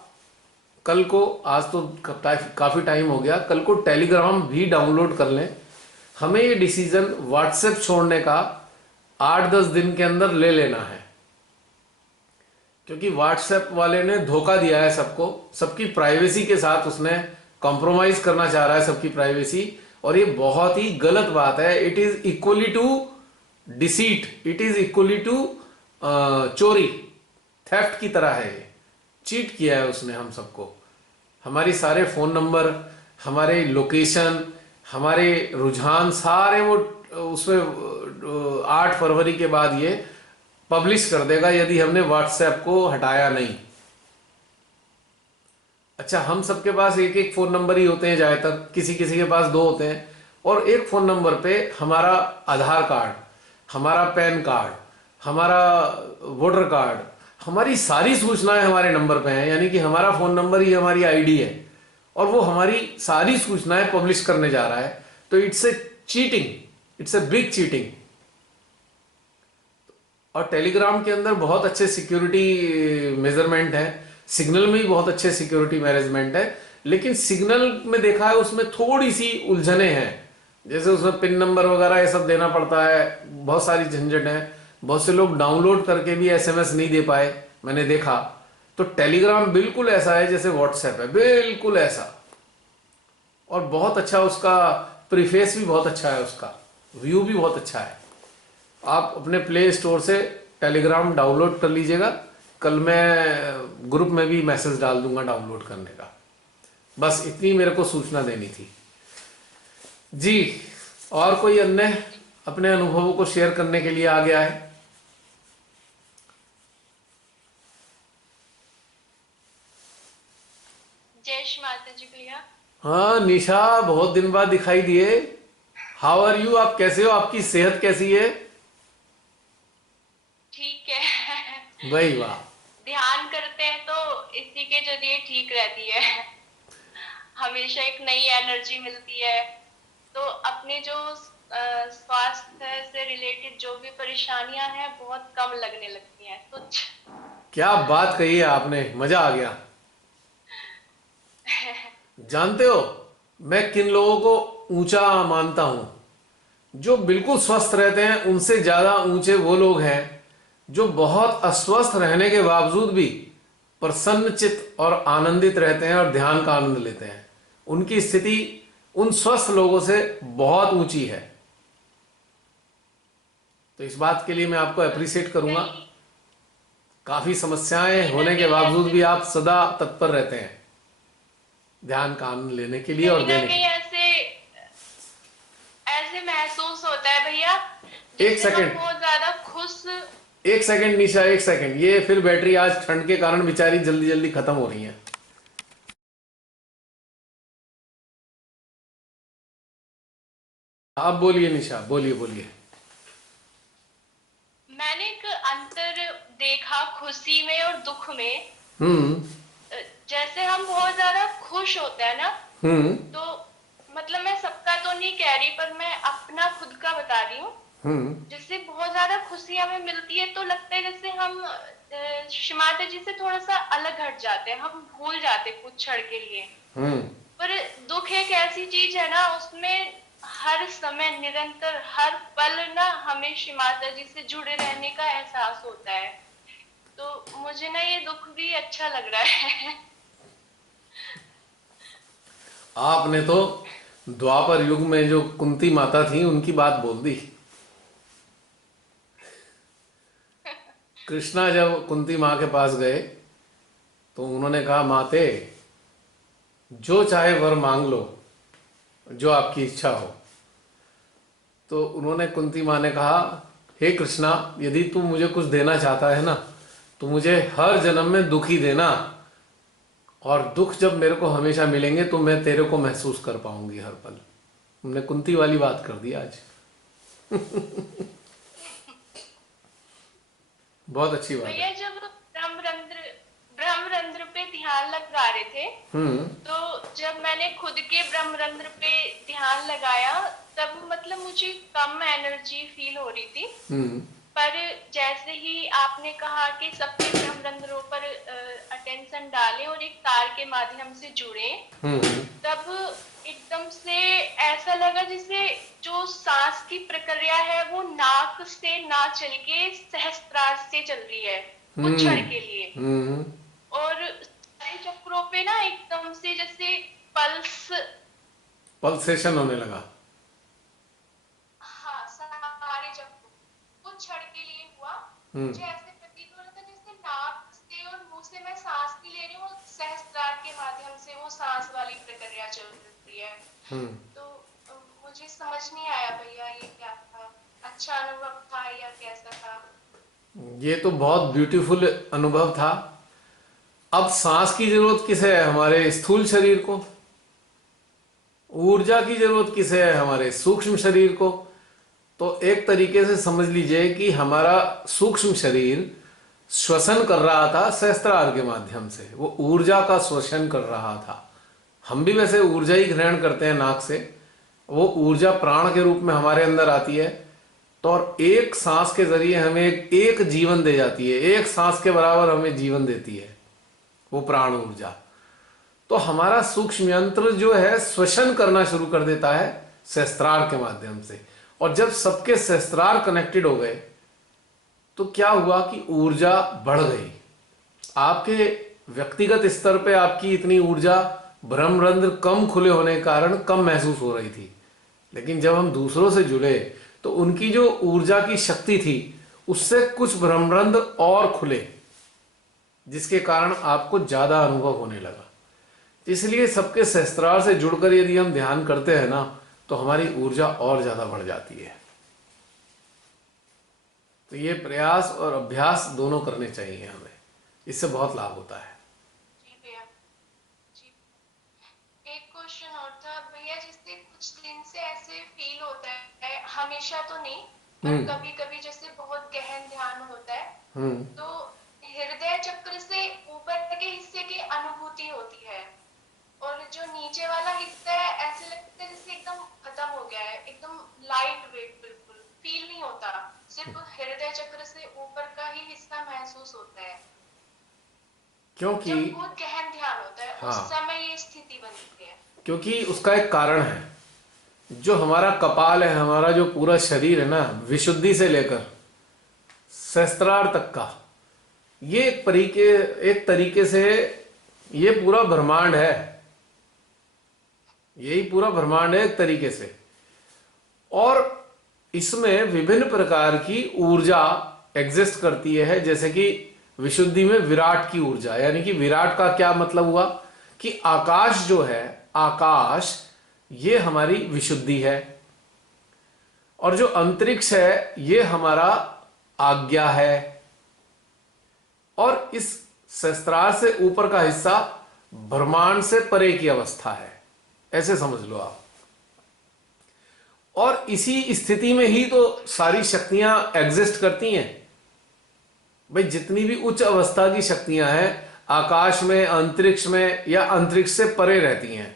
कल को, आज तो काफ़ी टाइम हो गया, कल को टेलीग्राम भी डाउनलोड कर लें। हमें ये डिसीजन व्हाट्सएप छोड़ने का 8-10 दिन के अंदर ले लेना है, क्योंकि व्हाट्सएप वाले ने धोखा दिया है सबको, सबकी प्राइवेसी के साथ उसने कॉम्प्रोमाइज करना चाह रहा है सबकी प्राइवेसी। और ये बहुत ही गलत बात है। It is equally to deceit, it is equally to चोरी, थेफ्ट की तरह है। ये चीट किया है उसने हम सबको, हमारी सारे फोन नंबर, हमारे लोकेशन, हमारे रुझान सारे वो उसमें 8 फरवरी के बाद ये पब्लिश कर देगा यदि हमने व्हाट्सएप को हटाया नहीं। अच्छा, हम सबके पास एक एक फोन नंबर ही होते हैं ज़्यादातर, किसी किसी के पास दो होते हैं। और एक फोन नंबर पे हमारा आधार कार्ड, हमारा पैन कार्ड, हमारा वोटर कार्ड, हमारी सारी सूचनाएं हमारे नंबर पे हैं, यानी कि हमारा फोन नंबर ही हमारी आईडी है और वो हमारी सारी सूचनाएं पब्लिश करने जा रहा है। तो it's a cheating, it's a big cheating. और टेलीग्राम के अंदर बहुत अच्छे सिक्योरिटी मेजरमेंट है, सिग्नल में भी बहुत अच्छे सिक्योरिटी मैनेजमेंट है। लेकिन सिग्नल में देखा है उसमें थोड़ी सी उलझने हैं, जैसे उसमें पिन नंबर वगैरह ये सब देना पड़ता है, बहुत सारी झंझट है। बहुत से लोग डाउनलोड करके भी एसएमएस नहीं दे पाए, मैंने देखा। तो टेलीग्राम बिल्कुल ऐसा है जैसे व्हाट्सएप है, बिल्कुल ऐसा। और बहुत अच्छा उसका प्रीफेस भी बहुत अच्छा है, उसका व्यू भी बहुत अच्छा है। आप अपने प्ले स्टोर से टेलीग्राम डाउनलोड कर लीजिएगा। कल मैं ग्रुप में भी मैसेज डाल दूंगा डाउनलोड करने का। बस इतनी मेरे को सूचना देनी थी जी। और कोई अन्य अपने अनुभवों को शेयर करने के लिए आ गया है? जय श्री माता जी भैया। हाँ निशा, बहुत दिन बाद दिखाई दिए। How are you? आप कैसे हो? आपकी सेहत कैसी है? ठीक है। भाई वाह। ध्यान करते हैं तो इसी के जरिए ठीक रहती है। हमेशा एक नई एनर्जी मिलती है। तो अपने जो स्वास्थ्य से रिलेटेड जो भी परेशानियां हैं बहुत कम लगने लगती हैं, कुछ। क्या बात कही है आपने, मजा आ गया। जानते हो मैं किन लोगों को ऊंचा मानता हूं? जो बिल्कुल स्वस्थ रहते हैं उनसे ज्यादा ऊंचे वो लोग हैं जो बहुत अस्वस्थ रहने के बावजूद भी प्रसन्नचित्त और आनंदित रहते हैं और ध्यान का आनंद लेते हैं। उनकी स्थिति उन स्वस्थ लोगों से बहुत ऊंची है। तो इस बात के लिए मैं आपको अप्रिशिएट करूंगा। कहीं काफी समस्याएं कहीं ना होने के कहीं बावजूद ऐसे भी आप सदा तत्पर रहते हैं ध्यान का आनंद लेने के लिए और कहीं ना देने के कहीं लिए। ऐसे ऐसे महसूस होता है भैया, एक जैसे हम सेकंड, बहुत ज्यादा खुश। एक सेकंड निशा, एक सेकंड। ये फिर बैटरी आज ठंड के कारण बेचारी जल्दी जल्दी खत्म हो रही है। आप बोलिए निशा, बोलिए बोलिए। मैंने एक अंतर देखा खुशी में और दुख में। हम्म। जैसे हम बहुत ज्यादा खुश होते हैं ना, हम्म। तो मतलब मैं सबका तो नहीं कह रही, पर मैं अपना खुद का बता रही हूँ। हम्म। जैसे बहुत ज्यादा खुशी हमें मिलती है तो लगता है जैसे हम माता जी से थोड़ा सा अलग हट जाते हैं, हम भूल जाते हैं कुछ क्षण के लिए। हम्म। पर दुख एक ऐसी चीज है ना, उसमें हर समय निरंतर हर पल ना हमें श्री माता जी से जुड़े रहने का एहसास होता है। तो मुझे ना ये दुख भी अच्छा लग रहा है। आपने तो द्वापर युग में जो कुंती माता थी उनकी बात बोल दी। कृष्णा जब कुंती माँ के पास गए तो उन्होंने कहा, माते जो चाहे वर मांग लो, जो आपकी इच्छा हो। तो उन्होंने, कुंती माँ ने कहा, हे कृष्णा, यदि तू मुझे कुछ देना चाहता है ना तो मुझे हर जन्म में दुखी देना, और दुख जब मेरे को हमेशा मिलेंगे तो मैं तेरे को महसूस कर पाऊंगी हर पल। हमने कुंती वाली बात कर दी आज। बहुत अच्छी बात भैया है। जब ब्रह्मरंध्र पे ध्यान लगा रहे थे, हम्म। तो जब मैंने खुद के ब्रह्मरंध्र पे ध्यान लगाया, तब मतलब मुझे कम एनर्जी फील हो रही थी। हम्म। पर जैसे ही आपने कहा कि सबके ब्रह्मरंध्रों पर अटेंशन डालें और एक तार के माध्यम से जुड़े, हम्म। तब एकदम से ऐसा लगा जैसे जो सांस की प्रक्रिया है वो नाक से ना चल के सहस्त्रार से चल रही है कुछ हम्म। क्षण के लिए। हम्म। और सारे चक्रों पे ना एकदम से जैसे पल्स। पल्सेशन होने लगा। हाँ, सारे चक्रों कुछ क्षण के लिए हुआ। हम्म। मुझे ऐसे प्रतीत हो रहा था जैसे नाक से और मुंह से मैं सांस नहीं ले रही हूँ, सहस्त्रार के माध्यम से वो सांस वाली प्रक्रिया चल रही है। हम्म। तो मुझे समझ नहीं आया भैया ये क्या था, अच्छा अनुभव था या कैसा था। ये तो बहुत ब्यूटीफुल अनुभव था। अब सांस की जरूरत किसे है? हमारे स्थूल शरीर को। ऊर्जा की जरूरत किसे है? हमारे सूक्ष्म शरीर को। तो एक तरीके से समझ लीजिए कि हमारा सूक्ष्म शरीर श्वसन कर रहा था सहस्त्रार के माध्यम से, वो ऊर्जा का श्वसन कर रहा था। हम भी वैसे ऊर्जा ही ग्रहण करते हैं नाक से। वो ऊर्जा प्राण के रूप में हमारे अंदर आती है, तो और एक सांस के जरिए हमें एक जीवन दे जाती है। एक सांस के बराबर हमें जीवन देती है वो प्राण ऊर्जा। तो हमारा सूक्ष्म यंत्र जो है श्वसन करना शुरू कर देता है सहस्त्रार के माध्यम से। और जब सबके सहस्त्रार कनेक्टेड हो गए तो क्या हुआ कि ऊर्जा बढ़ गई। आपके व्यक्तिगत स्तर पे आपकी इतनी ऊर्जा ब्रह्मरंध्र कम खुले होने के कारण कम महसूस हो रही थी, लेकिन जब हम दूसरों से जुड़े तो उनकी जो ऊर्जा की शक्ति थी उससे कुछ ब्रह्मरंध्र और खुले, जिसके कारण आपको ज्यादा अनुभव होने लगा। इसलिए सबके सहस्त्रार से जुड़कर यदि हम ध्यान करते हैं ना तो हमारी ऊर्जा और ज्यादा बढ़ जाती है। तो ये प्रयास और अभ्यास दोनों करने चाहिए हमें, इससे बहुत लाभ होता है। जी भैया, जी। एक क्वेश्चन और था भैया, जैसे कुछ दिन से ऐसे फील होता है, हमेशा तो नहीं पर हम्म। कभी कभी जैसे बहुत गहन ध्यान होता है, हम्म। तो हृदय चक्र से ऊपर के हिस्से की अनुभूति होती है, और जो नीचे वाला हिस्सा है ऐसे लगता है जैसे एकदम खत्म हो गया है, एकदम लाइट वेट, बिल्कुल फील नहीं होता। सिर्फ हृदय चक्र से ऊपर का ही हिस्सा महसूस होता है। क्योंकि जब बहुत गहन ध्यान होता है उस हाँ, समय ये स्थिति बनती है। क्योंकि उसका एक कारण है। जो हमारा कपाल है, हमारा जो पूरा शरीर है ना, विशुद्धि से लेकर सहस्त्रार तक का, ये एक तरीके से ये पूरा ब्रह्मांड है। यही पूरा ब्रह्मांड है एक तरीके से। और इसमें विभिन्न प्रकार की ऊर्जा एग्जिस्ट करती है। जैसे कि विशुद्धि में विराट की ऊर्जा, यानी कि विराट का क्या मतलब हुआ कि आकाश जो है, आकाश ये हमारी विशुद्धि है। और जो अंतरिक्ष है ये हमारा आज्ञा है। और इस सहस्त्रार से ऊपर का हिस्सा ब्रह्मांड से परे की अवस्था है, ऐसे समझ लो आप। और इसी स्थिति में ही तो सारी शक्तियां एग्जिस्ट करती हैं भाई। जितनी भी उच्च अवस्था की शक्तियां हैं आकाश में, अंतरिक्ष में या अंतरिक्ष से परे रहती हैं।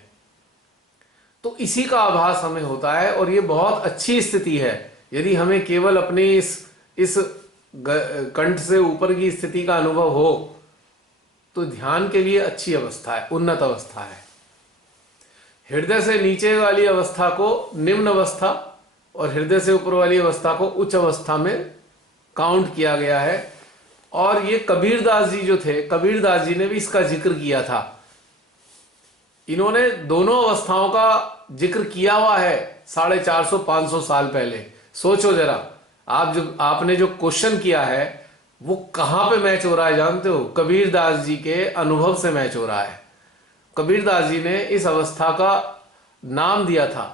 तो इसी का आभास हमें होता है और ये बहुत अच्छी स्थिति है। यदि हमें केवल अपनी इस कंठ से ऊपर की स्थिति का अनुभव हो तो ध्यान के लिए अच्छी अवस्था है, उन्नत अवस्था है। हृदय से नीचे वाली अवस्था को निम्न अवस्था और हृदय से ऊपर वाली अवस्था को उच्च अवस्था में काउंट किया गया है। और ये कबीरदास जी जो थे, कबीरदास जी ने भी इसका जिक्र किया था। इन्होंने दोनों अवस्थाओं का जिक्र किया हुआ है 450-500 साल पहले। सोचो जरा, आपने जो क्वेश्चन किया है वो कहां पे मैच हो रहा है जानते हो? कबीरदास जी के अनुभव से मैच हो रहा है। कबीरदास जी ने इस अवस्था का नाम दिया था।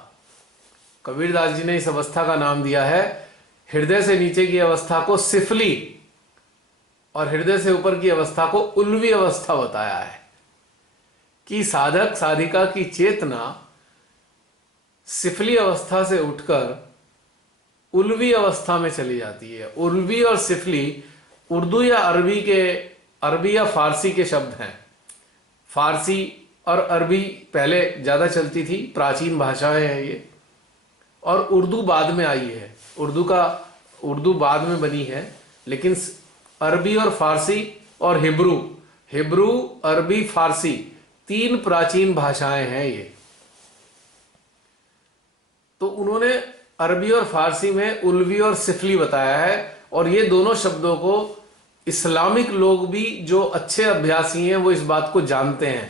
कबीरदास जी ने इस अवस्था का नाम दिया है, हृदय से नीचे की अवस्था को सिफली और हृदय से ऊपर की अवस्था को उल्वी अवस्था बताया है। कि साधक साधिका की चेतना सिफली अवस्था से उठकर उल्वी अवस्था में चली जाती है। उल्वी और सिफली उर्दू या अरबी या फारसी के शब्द हैं। फारसी और अरबी पहले ज्यादा चलती थी, प्राचीन भाषाएं हैं ये। और उर्दू बाद में आई है, उर्दू बाद में बनी है। लेकिन अरबी और फारसी और हिब्रू, अरबी, फारसी 3 प्राचीन भाषाएं हैं ये। तो उन्होंने अरबी और फारसी में उल्वी और सिफली बताया है। और ये दोनों शब्दों को इस्लामिक लोग भी जो अच्छे अभ्यासी हैं वो इस बात को जानते हैं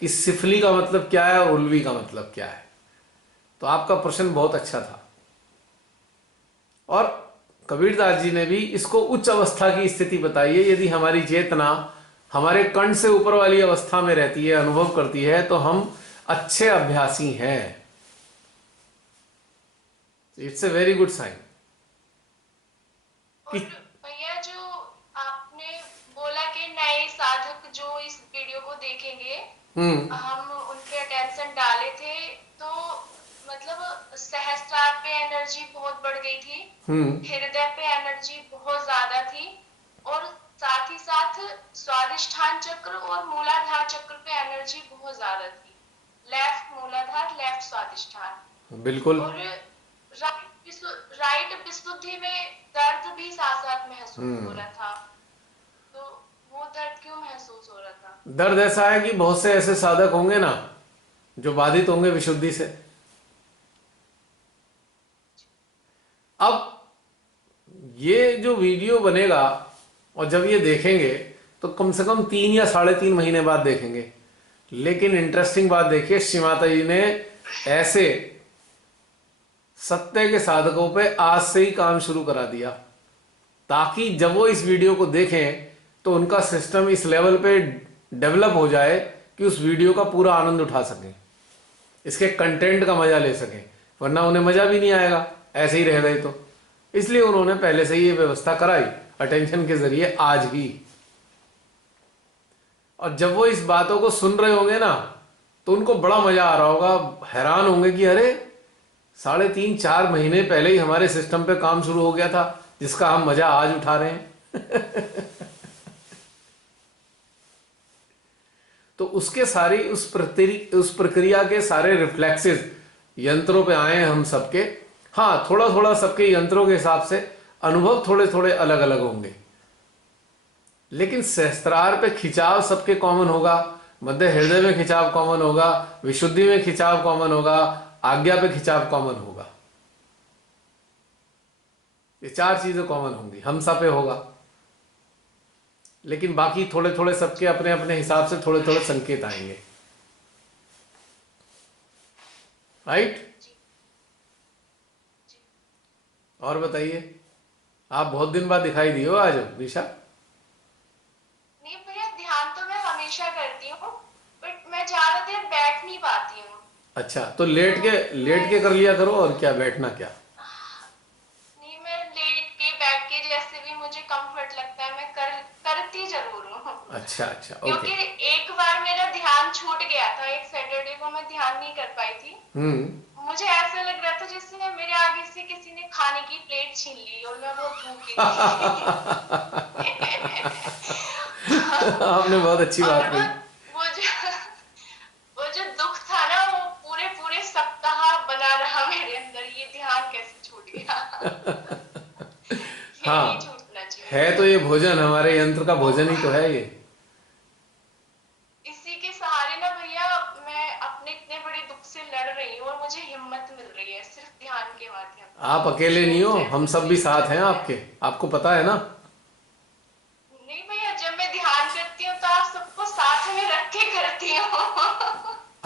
कि सिफली का मतलब क्या है और उल्वी का मतलब क्या है। तो आपका प्रश्न बहुत अच्छा था। और कबीरदास जी ने भी इसको उच्च अवस्था की स्थिति बताई है। यदि हमारी चेतना हमारे कंठ से ऊपर वाली अवस्था में रहती है, अनुभव करती है, तो हम अच्छे अभ्यासी हैं। It's a very good sign. और भैया, जो आपने बोला कि नए साधक जो इस वीडियो को देखेंगे, हम उनके अटेंशन डाले थे तो मतलब सहस्त्रार पे एनर्जी बहुत बढ़ गई थी, हृदय पे एनर्जी बहुत ज्यादा थी, और साथ ही साथ स्वादिष्ठान चक्र और मूलाधार चक्र पे एनर्जी बहुत ज्यादा थी। लेफ्ट मूलाधार, लेफ्ट स्वादिष्ठान। बिल्कुल। और राइट विशुद्धि में दर्द भी साथ साथ महसूस हो रहा था। तो वो दर्द क्यों महसूस हो रहा था? दर्द ऐसा है कि बहुत से ऐसे साधक होंगे ना जो बाधित होंगे विशुद्धि से। अब ये जो वीडियो बनेगा और जब ये देखेंगे तो कम से कम 3 या 3.5 महीने बाद देखेंगे। लेकिन इंटरेस्टिंग बात देखिए, श्री माता जी ने ऐसे सत्य के साधकों पे आज से ही काम शुरू करा दिया, ताकि जब वो इस वीडियो को देखें तो उनका सिस्टम इस लेवल पे डेवलप हो जाए कि उस वीडियो का पूरा आनंद उठा सकें, इसके कंटेंट का मजा ले सकें। वरना उन्हें मजा भी नहीं आएगा ऐसे ही रह गए तो। इसलिए उन्होंने पहले से ही ये व्यवस्था कराई अटेंशन के जरिए आज ही। और जब वो इस बातों को सुन रहे होंगे ना तो उनको बड़ा मजा आ रहा होगा, हैरान होंगे कि अरे 3.5-4 महीने पहले ही हमारे सिस्टम पे काम शुरू हो गया था, जिसका हम मजा आज उठा रहे हैं। तो उसके सारी उस प्रक्रिया के सारे रिफ्लेक्सेस यंत्रों पे आए हैं हम सबके। हाँ, थोड़ा थोड़ा सबके यंत्रों के हिसाब से अनुभव थोड़े थोड़े अलग अलग होंगे, लेकिन सहस्त्रार पे खिंचाव सबके कॉमन होगा। मध्य हृदय में खिंचाव कॉमन होगा, विशुद्धि में खिंचाव कॉमन होगा, आज्ञा पे खिंचाव कॉमन होगा। ये 4 चीजें कॉमन होंगी, हमसा पे होगा। लेकिन बाकी थोड़े थोड़े सबके अपने अपने हिसाब से थोड़े थोड़े संकेत आएंगे। राइट। जी जी। और बताइए, आप बहुत दिन बाद दिखाई दिए हो आज निशा। नहीं भैया, ध्यान तो मैं हमेशा करती हूँ, बट मैं ज्यादा देर बैठ नहीं पाती हूँ। अच्छा, तो तो लेट के मैं कर लिया करो, और क्या बैठना क्या। नहीं, मैं लेट के बैठ के जैसे भी मुझे कंफर्ट लगता है मैं करती जरूर हूँ। अच्छा अच्छा, ओके। क्योंकि एक बार मेरा ध्यान छूट गया था, एक सैटरडे को मैं ध्यान नहीं कर पाई थी। हम्म। मुझे ऐसा लग रहा था जैसे मेरे आगे से किसी ने खाने की प्लेट छीन ली और मैं बहुत भूखी थी। आपने बहुत अच्छी बात और कही। वो जो वो जो दुख था ना, वो पूरे पूरे सप्ताह बना रहा मेरे अंदर, ये ध्यान कैसे छूट गया। ये नहीं हाँ, छूटना चाहिए है तो था। ये भोजन, हमारे यंत्र का तो भोजन ही तो है ये। इसी के सहारे ना भैया, मैं अपने इतने बड़े दुख से लड़ रही हूँ और मुझे हिम्मत मिल रही है सिर्फ ध्यान के माध्यम से। आप अकेले नहीं जो हो, हम जैसे सब भी भी साथ चल हैं रहा है। आपके, आपको पता है ना। नहीं भैया, जब मैं ध्यान करती हूँ तो आप सबको साथ में रख के करती हूँ।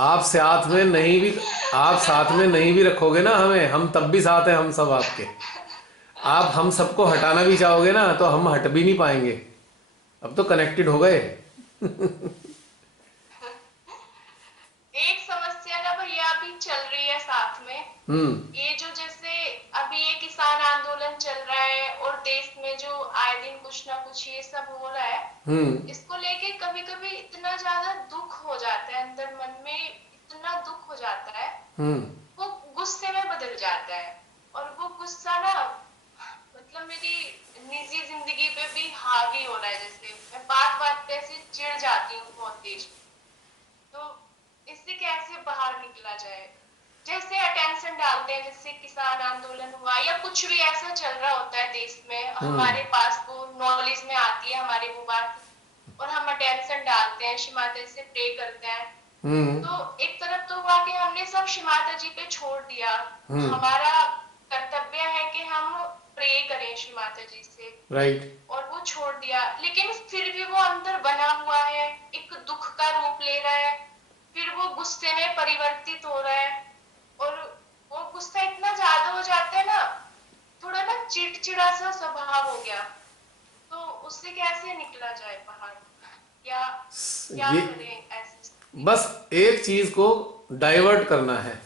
आप साथ में नहीं भी, आप साथ में नहीं भी रखोगे ना हमें, हम तब भी साथ हैं, हम सब आपके। आप हम सबको हटाना भी चाहोगे ना तो हम हट भी नहीं पाएंगे। अब तो कनेक्टेड हो गए। एक समस्या ना भैया अभी चल रही है साथ में। हम्म। ये जो जैसे अभी ये किसान आंदोलन चल रहा है और देश में जो आए दिन कुछ ना कुछ ये सब हो रहा है, हम्म। इसको लेके कभी कभी इतना ज्यादा दुख हो जाता है अंदर मन में, इतना दुख हो जाता है, हम्म। वो गुस्से में बदल जाता है। और वो गुस्सा ना, मतलब मेरी निजी जिंदगी पे भी हावी हो रहा है। जैसे मैं बात बात पे ऐसे चिढ़ जाती हूँ बहुत तेज। तो इससे कैसे बाहर निकला जाए। जैसे अटेंशन डालते हैं, जैसे किसान आंदोलन हुआ या कुछ भी ऐसा चल रहा होता है देश में, हम्म। हमारे पास वो नॉलेज में आती है हमारी वो बात, और हम अटेंशन डालते हैं, श्री माता जी से प्रे करते हैं। हम्म। तो एक तरफ तो हुआ कि हमने सब श्री माता जी पे छोड़ दिया। हम्म। हमारा कर्तव्य है कि हम प्रे करें श्री माता जी से, राइट। और वो छोड़ दिया। लेकिन फिर भी वो अंदर बना हुआ है, एक दुख का रूप ले रहा है, फिर वो गुस्से में परिवर्तित हो रहा है। और वो गुस्सा इतना ज्यादा हो जाता है ना, थोड़ा ना चिड़चिड़ा सा स्वभाव हो गया। तो उससे कैसे निकला जाए बाहर, क्या क्या ये करें ऐसी स्थिति में। बस एक चीज को डाइवर्ट करना है।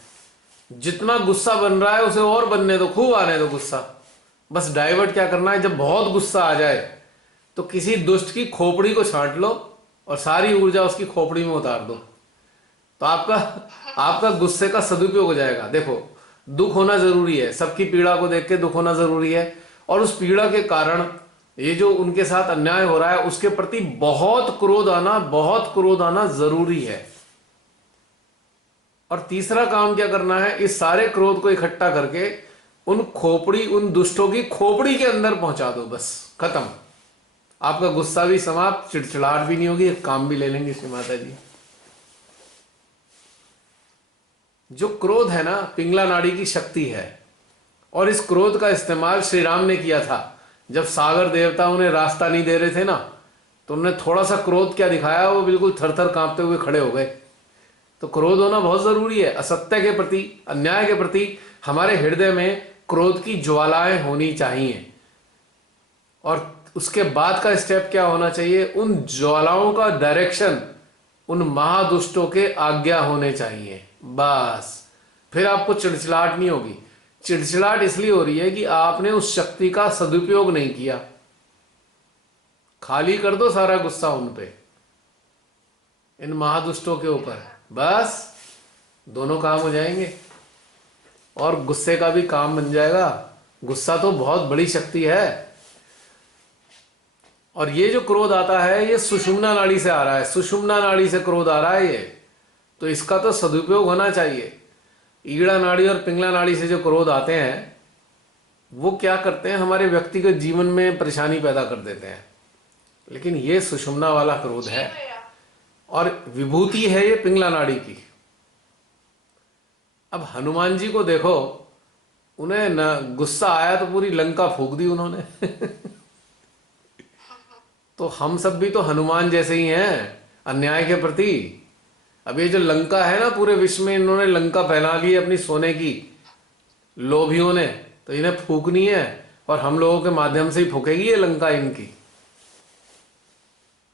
जितना गुस्सा बन रहा है उसे और बनने दो, खूब आने दो गुस्सा। बस डाइवर्ट क्या करना है, जब बहुत गुस्सा आ जाए तो किसी दुष्ट की खोपड़ी को छांट लो और सारी ऊर्जा उसकी खोपड़ी में उतार दो। तो आपका आपका गुस्से का सदुपयोग हो जाएगा। देखो, दुख होना जरूरी है, सबकी पीड़ा को देख के दुख होना जरूरी है, और उस पीड़ा के कारण ये जो उनके साथ अन्याय हो रहा है उसके प्रति बहुत क्रोध आना, बहुत क्रोध आना जरूरी है। और तीसरा काम क्या करना है, इस सारे क्रोध को इकट्ठा करके उन दुष्टों की खोपड़ी के अंदर पहुंचा दो। बस खत्म। आपका गुस्सा भी समाप्त, चिड़चिड़ाहट भी नहीं होगी, एक काम भी ले लेंगे श्री माता जी। जो क्रोध है ना, पिंगला नाड़ी की शक्ति है, और इस क्रोध का इस्तेमाल श्री राम ने किया था। जब सागर देवता उन्हें रास्ता नहीं दे रहे थे ना, तो उन्होंने थोड़ा सा क्रोध क्या दिखाया, वो बिल्कुल थर थर कांपते हुए खड़े हो गए। तो क्रोध होना बहुत जरूरी है। असत्य के प्रति, अन्याय के प्रति हमारे हृदय में क्रोध की ज्वालाएं होनी चाहिए। और उसके बाद का स्टेप क्या होना चाहिए, उन ज्वालाओं का डायरेक्शन उन महादुष्टों के आज्ञा होने चाहिए। बस फिर आपको चिड़चिड़ाहट नहीं होगी। चिड़चिड़ाहट इसलिए हो रही है कि आपने उस शक्ति का सदुपयोग नहीं किया। खाली कर दो सारा गुस्सा उन पे, इन महादुष्टों के ऊपर। बस दोनों काम हो जाएंगे, और गुस्से का भी काम बन जाएगा। गुस्सा तो बहुत बड़ी शक्ति है। और ये जो क्रोध आता है ये मुझे लग सुषुम्ना नाड़ी से आ रहा है, सुषुम्ना नाड़ी से क्रोध आ रहा है ये। तो इसका तो सदुपयोग होना चाहिए। ईड़ा नाड़ी और पिंगला नाड़ी से जो क्रोध आते हैं वो क्या करते हैं, हमारे व्यक्तिगत जीवन में परेशानी पैदा कर देते हैं। लेकिन ये सुषुम्ना वाला क्रोध जी है, भैया। और विभूति है ये पिंगला नाड़ी की। अब हनुमान जी को देखो, उन्हें न गुस्सा आया तो पूरी लंका फूंक दी उन्होंने। तो हम सब भी तो हनुमान जैसे ही हैं अन्याय के प्रति। अब ये जो लंका है ना, पूरे विश्व में इन्होंने लंका फैला ली है अपनी सोने की लोभियों ने, तो इन्हें फूकनी है और हम लोगों के माध्यम से ही फूकेगी ये लंका इनकी।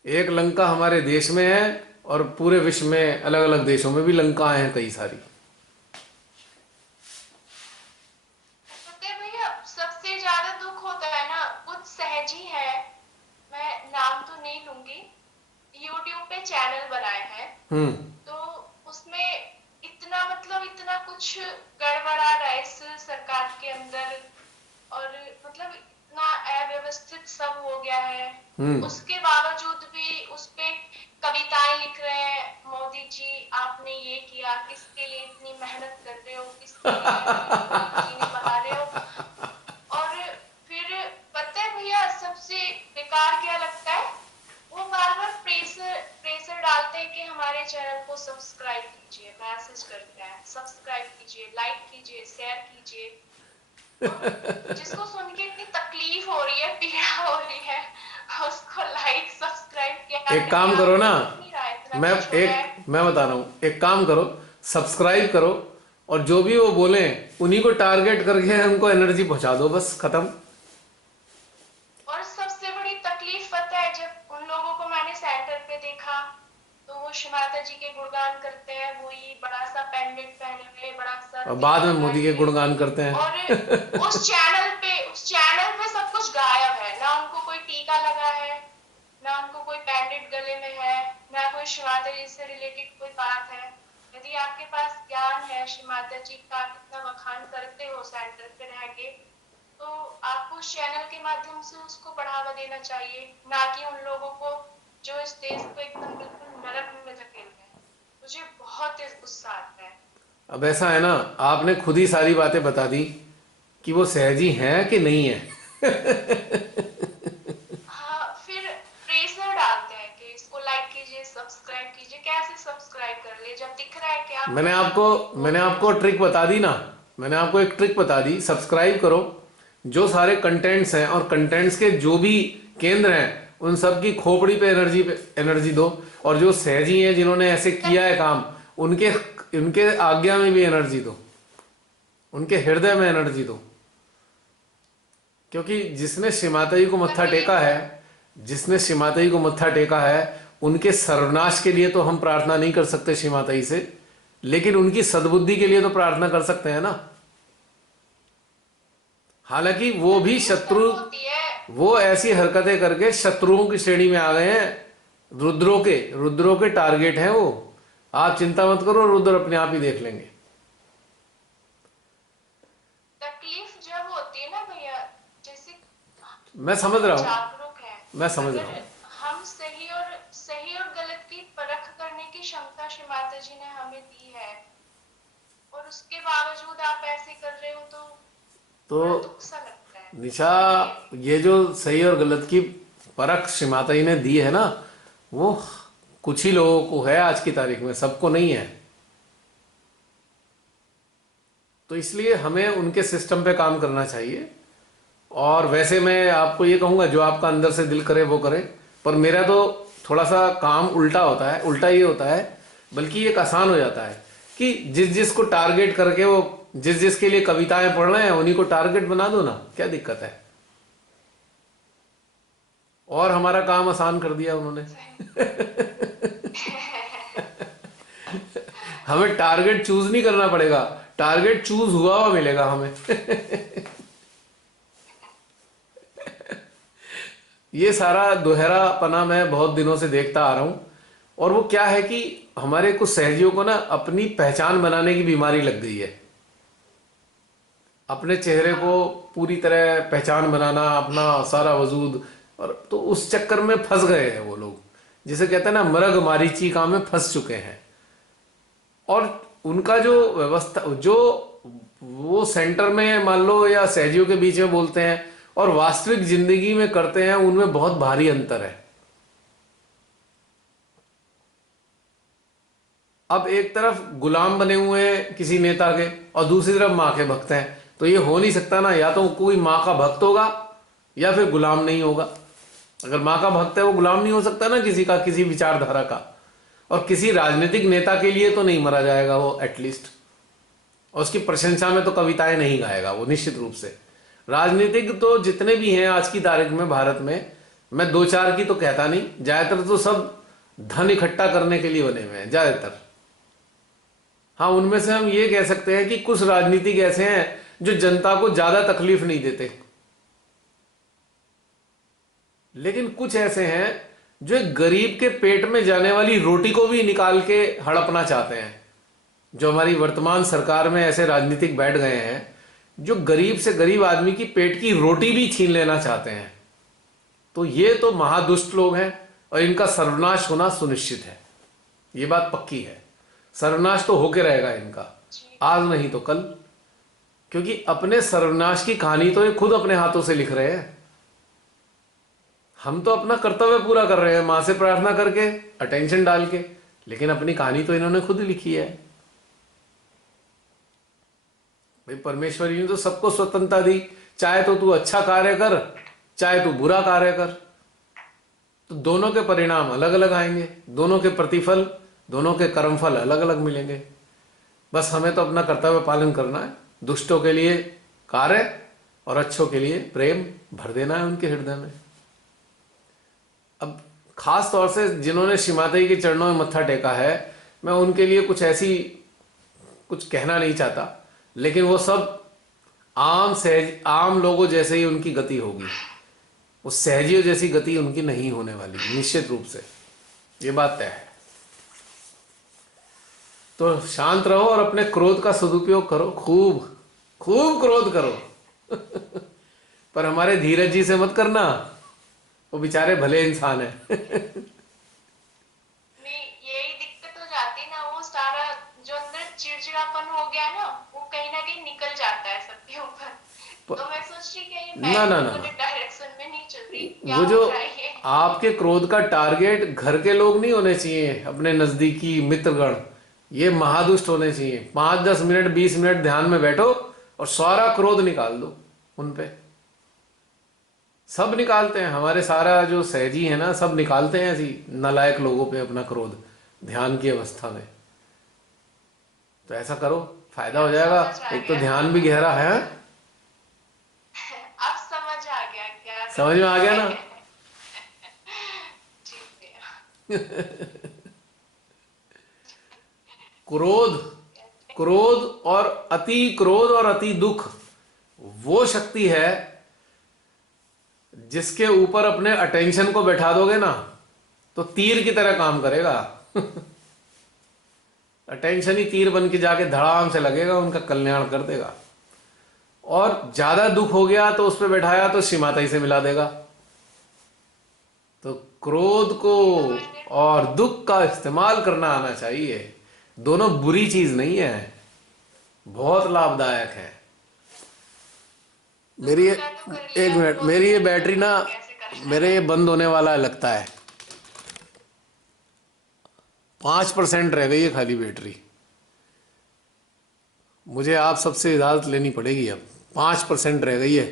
एक लंका हमारे देश में है और पूरे विश्व में अलग अलग देशों में भी लंका हैं कई सारी। पता है भैया, सबसे ज्यादा दुख होता है ना, कुछ सहजी है, मैं नाम तो नहीं लूंगी, यूट्यूब पे चैनल बनाए हैं, हम्म। तो उसमें इतना मतलब इतना कुछ गड़बड़ा रहा है इस सरकार के अंदर, और मतलब इतना अव्यवस्थित सब हो गया है। हम्म। उसके बावजूद भी उस पे कविताएं लिख रहे हैं, मोदी जी आपने ये किया, किसके लिए इतनी मेहनत कर रहे हो, किसके लिए इतनी जीने बहा रहे हो। और फिर पता है भैया, सबसे बेकार क्या लगता है, वो बार बार प्रेशर प्रेशर डालते हैं कि हमारे चैनल को सब्सक्राइब कीजिए, मैसेज करते हैं सब्सक्राइब कीजिए, लाइक कीजिए, शेयर कीजिए। और जिसको सुन के इतनी तकलीफ हो रही है, पीड़ा हो रही है, उसको लाइक सब्सक्राइब क्या एक करके काम करो आपको ना, दिख नहीं रहा है, इतना कुछ हो रहा है। मैं बता रहा हूँ, एक काम करो, सब्सक्राइब करो और जो भी वो बोले उन्हीं को टारगेट करके उनको एनर्जी पहुंचा दो, बस खत्म। और सबसे बड़ी तकलीफ पता है, जब उन लोगों को मैंने सेंटर पे देखा तो वो श्री माता जी के गुणगान करते हैं, वही बड़ा सा पेंडेंट पहने हुए, बड़ा सा और बाद तिलक में लगाए मोदी के हुए, गुणगान करते और हैं। उस चैनल पे सब कुछ गायब है, ना उनको कोई टीका लगा है, ना उनको कोई पैंडेट गले में है, ना कोई श्री माता जी से रिलेटेड कोई बात है। यदि आपके पास ज्ञान है श्री माता जी का, कितना बखान करते हो सेंटर पे रह के, तो आपको उस चैनल के माध्यम से उसको बढ़ावा देना चाहिए, ना कि उन लोगों को जो इस देश को एकदम बिल्कुल नरक में धकेल रहे हैं। मुझे बहुत तेज गुस्सा आता है। अब ऐसा है ना, आपने खुद ही सारी बातें बता दी कि वो सहजी हैं कि नहीं है। हाँ, फिर प्रेशर डालते हैं कि इसको लाइक कीजिए, सब्सक्राइब कीजिए। कैसे सब्सक्राइब कर ले जब दिख रहा है कि आप मैंने नहीं आपको बोल मैंने रहे आपको उसको। ट्रिक बता दी ना, मैंने आपको एक ट्रिक बता दी, सब्सक्राइब करो, जो सारे कंटेंट्स हैं और कंटेंट्स के जो भी केंद्र हैं उन सब की खोपड़ी पे एनर्जी दो, और जो सहजी हैं जिन्होंने ऐसे किया है काम, उनके उनके आज्ञा में भी एनर्जी दो, उनके हृदय में एनर्जी दो। क्योंकि जिसने श्री माता जी को मत्था टेका तकलीफ है, जिसने श्री माता जी को मत्था टेका है, उनके सर्वनाश के लिए तो हम प्रार्थना नहीं कर सकते श्री माता जी से, लेकिन उनकी सद्बुद्धि के लिए तो प्रार्थना कर सकते हैं ना। हालांकि वो भी तकलीफ तब शत्रु, होती है। वो ऐसी हरकतें करके शत्रुओं की श्रेणी में आ गए हैं। रुद्रों के टारगेट हैं वो। आप चिंता मत करो, रुद्र अपने आप ही देख लेंगे। तकलीफ जब होती है ना भैया, जैसे मैं समझ हम रहा हूं, जागरूक हैं, मैं समझ रहा अगर हूं। हम सही और गलत की परख करने की क्षमता श्री माता जी ने हमें दी है, और उसके बावजूद आप ऐसे कर रहे हो, तो तो बड़ा दुख सा लगता है निशा, सुन के। ये जो सही और गलत की परख श्री माता जी ने दी है ना, वो कुछ ही लोगों को है आज की तारीख में, सबको नहीं है। तो इसलिए हमें उनके सिस्टम पे काम करना चाहिए। और वैसे मैं आपको ये कहूंगा, जो आपका अंदर से दिल करे वो करे, पर मेरा तो थोड़ा सा काम उल्टा होता है। उल्टा ये होता है, बल्कि एक आसान हो जाता है कि जिस जिस को टारगेट करके, वो जिस जिस के लिए कविताएं पढ़ रहे हैं उन्हीं को टारगेट बना दो ना, क्या दिक्कत है। और हमारा काम आसान कर दिया उन्होंने। हमें टारगेट चूज नहीं करना पड़ेगा, टारगेट चूज हुआ हुआ मिलेगा हमें। ये सारा दोहरापना मैं बहुत दिनों से देखता आ रहा हूं। और वो क्या है कि हमारे कुछ सहजियों को ना अपनी पहचान बनाने की बीमारी लग गई है। अपने चेहरे को हाँ, पूरी तरह पहचान बनाना, अपना सारा वजूद, और तो उस चक्कर में फंस गए हैं वो लोग, जिसे कहते हैं ना, मरग मारीचिका में फंस चुके हैं। और उनका जो हाँ, व्यवस्था, जो वो सेंटर में मान लो या सहजियों के बीच में बोलते हैं और वास्तविक जिंदगी में करते हैं, उनमें बहुत भारी अंतर है। अब एक तरफ गुलाम बने हुए हैं किसी नेता के और दूसरी तरफ माँ के भक्त हैं, तो ये हो नहीं सकता ना, या तो कोई माँ का भक्त होगा या फिर गुलाम नहीं होगा। अगर माँ का भक्त है वो गुलाम नहीं हो सकता ना किसी का, किसी विचारधारा का। और किसी राजनीतिक नेता के लिए तो नहीं मरा जाएगा वो एटलीस्ट, और उसकी प्रशंसा में तो कविताएं नहीं गाएगा वो निश्चित रूप से। राजनीतिक तो जितने भी हैं आज की तारीख में भारत में, मैं दो चार की तो कहता नहीं, ज्यादातर तो सब धन इकट्ठा करने के लिए बने हुए हैं ज्यादातर। हाँ, उनमें से हम ये कह सकते हैं कि कुछ राजनीतिक ऐसे हैं जो जनता को ज्यादा तकलीफ नहीं देते, लेकिन कुछ ऐसे हैं जो एक गरीब के पेट में जाने वाली रोटी को भी निकाल के हड़पना चाहते हैं। जो हमारी वर्तमान सरकार में ऐसे राजनीतिक बैठ गए हैं जो गरीब से गरीब आदमी की पेट की रोटी भी छीन लेना चाहते हैं, तो ये तो महादुष्ट लोग हैं और इनका सर्वनाश होना सुनिश्चित है। ये बात पक्की है, सर्वनाश तो होके रहेगा इनका, आज नहीं तो कल। क्योंकि अपने सर्वनाश की कहानी तो ये खुद अपने हाथों से लिख रहे हैं। हम तो अपना कर्तव्य पूरा कर रहे हैं मां से प्रार्थना करके, अटेंशन डाल के, लेकिन अपनी कहानी तो इन्होंने खुद लिखी है। भाई परमेश्वर ने तो सबको स्वतंत्रता दी, चाहे तो तू अच्छा कार्य कर चाहे तू बुरा कार्य कर, तो दोनों के परिणाम अलग अलग आएंगे, दोनों के प्रतिफल, दोनों के कर्मफल अलग अलग मिलेंगे। बस हमें तो अपना कर्तव्य पालन करना है, दुष्टों के लिए कार्य और अच्छों के लिए प्रेम भर देना है उनके हृदय में। अब खास तौर से जिन्होंने श्रीमाता के चरणों में मत्था टेका है, मैं उनके लिए कुछ कहना नहीं चाहता, लेकिन वो सब आम लोगों जैसे ही उनकी गति होगी, वो सहजियों जैसी गति उनकी नहीं होने वाली, निश्चित रूप से ये बात तय है। तो शांत रहो और अपने क्रोध का सदुपयोग करो, खूब खूब क्रोध करो पर हमारे धीरज जी से मत करना, वो बेचारे भले इंसान है नहीं, यही दिक्कत हो जाती ना, वो सारा जो अंदर चिड़चिड़ापन हो गया ना, वो कहीं ना कहीं निकल जाता है सबके ऊपर। तो मैं सोच रही कि ये ना मैं ना ना, डायरेक्शन में नहीं चल रही, क्या वो हो जो रहा है ये। आपके क्रोध का टारगेट घर के लोग नहीं होने चाहिए, अपने नजदीकी मित्रगण, ये महादुष्ट होने चाहिए। 5-10 मिनट 20 मिनट ध्यान में बैठो और सारा क्रोध निकाल दो उन पे। सब निकालते हैं, हमारे सारा जो सहजी है ना, सब निकालते हैं ऐसी नालायक लोगों पे अपना क्रोध ध्यान की अवस्था में। तो ऐसा करो, फायदा हो अब जाएगा। समझ आ एक तो गया ध्यान भी गहरा है। अब समझ आ गया क्या समझ में करना आ गया ना? है। ठीक है। क्रोध, क्रोध और अति दुख वो शक्ति है जिसके ऊपर अपने अटेंशन को बैठा दोगे ना, तो तीर की तरह काम करेगा अटेंशन ही तीर बन के जाके धड़ाम से लगेगा, उनका कल्याण कर देगा। और ज्यादा दुख हो गया तो उस पर बैठाया तो श्रीमाता से मिला देगा। तो क्रोध को ये तो मैंने और दुख का इस्तेमाल करना आना चाहिए। दोनों बुरी चीज नहीं है, बहुत लाभदायक है। मेरी दुख का तो कर एक लिया, मिनट, क्रोध मेरी का ये नहीं बैटरी करना, ना, वो कैसे करना मेरे है। ये बंद होने वाला है लगता है। 5% रह गई है खाली बैटरी। मुझे आप सबसे इजाजत लेनी पड़ेगी अब। 5% रह गई है,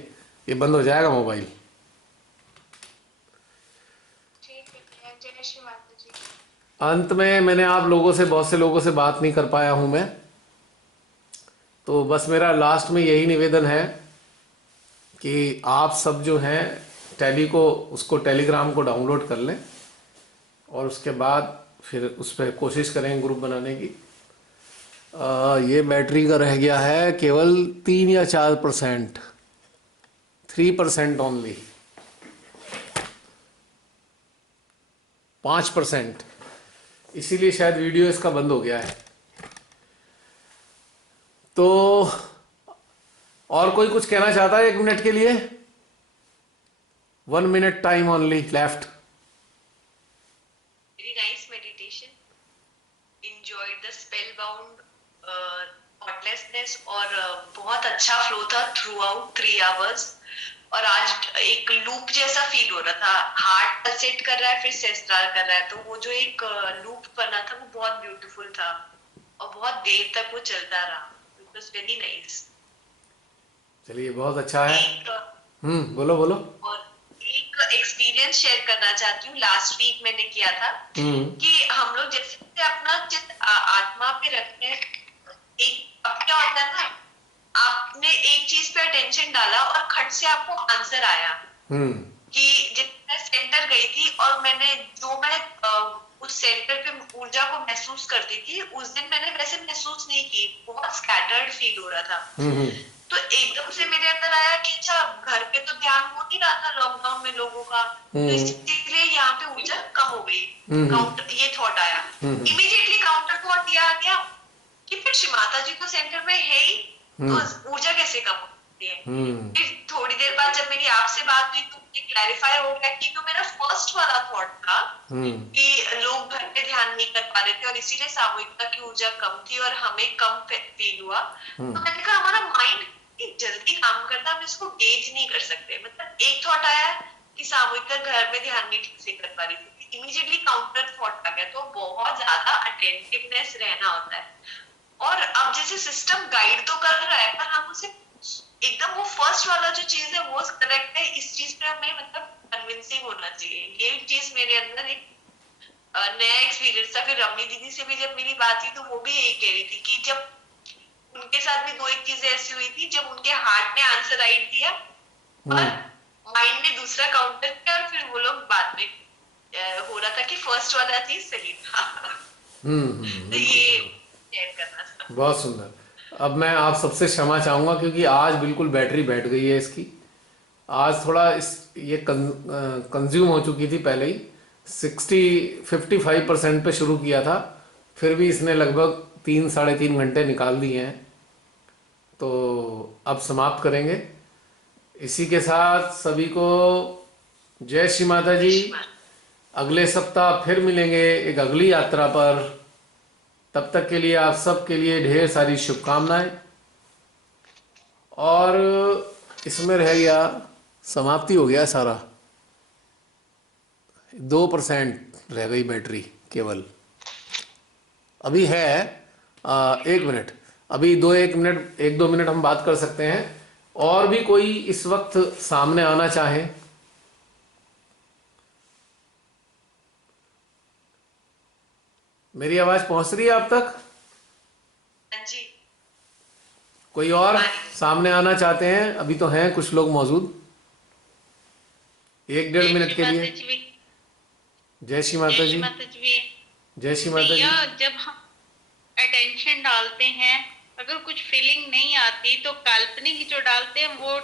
ये बंद हो जाएगा मोबाइल। ठीक है, जय श्री माता जी। अंत में मैंने आप लोगों से, बहुत से लोगों से बात नहीं कर पाया हूं मैं, तो बस मेरा लास्ट में यही निवेदन है कि आप सब जो हैं उसको टेलीग्राम को डाउनलोड कर लें और उसके बाद फिर उस पर कोशिश करें ग्रुप बनाने की। ये बैटरी का रह गया है केवल 3 या 4%, 3% ओनली, 5%, इसीलिए शायद वीडियो इसका बंद हो गया है। तो और कोई कुछ कहना चाहता है 1 मिनट के लिए? 1 minute time only left. Very nice meditation. Enjoyed the spellbound thoughtlessness और बहुत अच्छा फ्लो था throughout 3 hours. और आज एक लूप जैसा फील हो रहा था, हार्ट पल्सेट कर रहा है फिर सहस्त्रार कर रहा है, तो वो जो एक लूप बना था वो बहुत ब्यूटीफुल था और बहुत देर तक वो चलता रहा। It was very nice. चलिए, बहुत अच्छा है। एक बोलो बोलो। और एक एक्सपीरियंस शेयर करना चाहती हूँ, लास्ट वीक मैंने किया था हम्म। कि हम लोग जैसे जैसे अपना चित्त आत्मा पे रखते हैं, एक अब क्या होता है ना, आपने एक चीज पे अटेंशन डाला और खट से आपको आंसर आया। हम्म। कि जब मैं सेंटर गई थी और मैंने जो मैं उस सेंटर पे ऊर्जा को महसूस करती थी, उस दिन मैंने वैसे महसूस नहीं की, बहुत स्कैटर्ड फील हो रहा था। हम्म। तो एकदम से मेरे अंदर आया कि अच्छा, घर पे तो ध्यान हो नहीं रहा था लॉकडाउन में लोगों का, तो हम्म। इसलिए यहाँ पे ऊर्जा कम हो गई। हम्म। काउंटर ये थॉट आया, हम्म। इमीडिएटली काउंटर थॉट ये आ गया कि फिर श्री माता जी तो सेंटर में है ही, तो हम्म। ऊर्जा कैसे कम होती है। हम्म। फिर थोड़ी देर बाद जब मेरी आपसे बात हुई तो मुझे क्लैरिफाई हो गया कि जो मेरा फर्स्ट वाला थॉट था हम्म। कि लोग घर पे ध्यान नहीं कर पा रहे थे और इसीलिए सामूहिकता की ऊर्जा कम थी और हमें कम फील हुआ, तो मैंने कहा हमारा माइंड इतनी जल्दी काम करता है, हम इसको गेज नहीं कर सकते। मतलब एक थॉट आया कि सामूहिकता घर में ध्यान नहीं ठीक से कर पा रही थी, इमीडिएटली काउंटर थॉट आ गया। तो बहुत ज्यादा अटेंटिवनेस रहना होता है। और अब जैसे सिस्टम गाइड तो कर रहा है, पर हम उसे एकदम, वो फर्स्ट वाला जो चीज है वो करेक्ट है, इस चीज पे हमें मतलब कन्विंसिंग होना चाहिए। ये चीज मेरे अंदर एक नया एक्सपीरियंस था। फिर रमनी दीदी से भी जब मेरी बात हुई तो वो भी यही कह रही थी कि जब उनके साथ भी दो एक चीजें ऐसी हुई थी, जब उनके हार्ट ने आंसर राइट दिया और हम्म। माइंड ने दूसरा काउंटर किया, और फिर वो लोग बाद में हो रहा था कि फर्स्ट वाला चीज सही था। तो बिल्कुल ये बिल्कुल। शेयर करना था। बहुत सुंदर। अब मैं आप सबसे क्षमा चाहूँगा क्योंकि आज बिल्कुल बैटरी बैठ गई है इसकी। आज थोड़ा इस ये कंज्यूम हो चुकी थी पहले ही। 55% पे शुरू किया था, फिर भी इसने लगभग 3 साढ़े 3 घंटे निकाल दिए हैं। तो अब समाप्त करेंगे। इसी के साथ सभी को जय श्री माता जी। अगले सप्ताह फिर मिलेंगे एक अगली यात्रा पर। तब तक के लिए आप सबके लिए ढेर सारी शुभकामनाएं। और इसमें रह गया, समाप्ति हो गया सारा। 2% रह गई बैटरी केवल। अभी है 1 मिनट। अभी 1-2 मिनट हम बात कर सकते हैं। और भी कोई इस वक्त सामने आना चाहे? मेरी आवाज पहुंच रही है आप तक? हाँ जी। कोई और सामने आना चाहते हैं? अभी तो हैं कुछ लोग मौजूद, 1-1.5 मिनट के लिए। जय श्री जय माता श्री जी। माता जी। जय श्री माता भैया, जी। जब हम अटेंशन डालते हैं, अगर कुछ फीलिंग नहीं आती तो काल्पनिक जो डालते हैं वो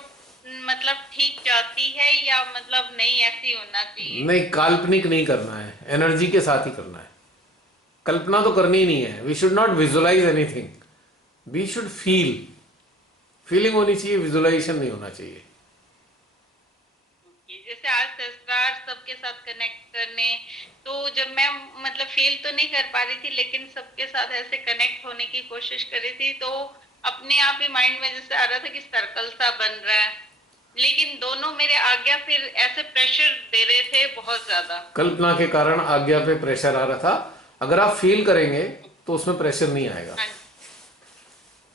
मतलब ठीक जाती है, या मतलब नहीं ऐसी होना चाहिए? नहीं, काल्पनिक नहीं करना है, एनर्जी के साथ ही करना है। कल्पना तो करनी ही नहीं है। We should not visualise anything, we should feel. Feeling होनी चाहिए, विजुलाइजेशन नहीं होना चाहिए। जैसे आज सहस्त्रार सबके साथ कनेक्ट करने, तो जब मैं मतलब फील तो नहीं कर पा रही थी, लेकिन सबके साथ ऐसे कनेक्ट होने की कोशिश कर रही थी, तो अपने आप ही माइंड में जैसे आ रहा था कि सर्कल सा बन रहा है। लेकिन दोनों मेरे आज्ञा फिर ऐसे प्रेशर दे रहे थे बहुत ज्यादा। कल्पना के कारण आज्ञा पे प्रेशर आ रहा था। अगर आप फील करेंगे तो उसमें प्रेशर नहीं आएगा। हाँ।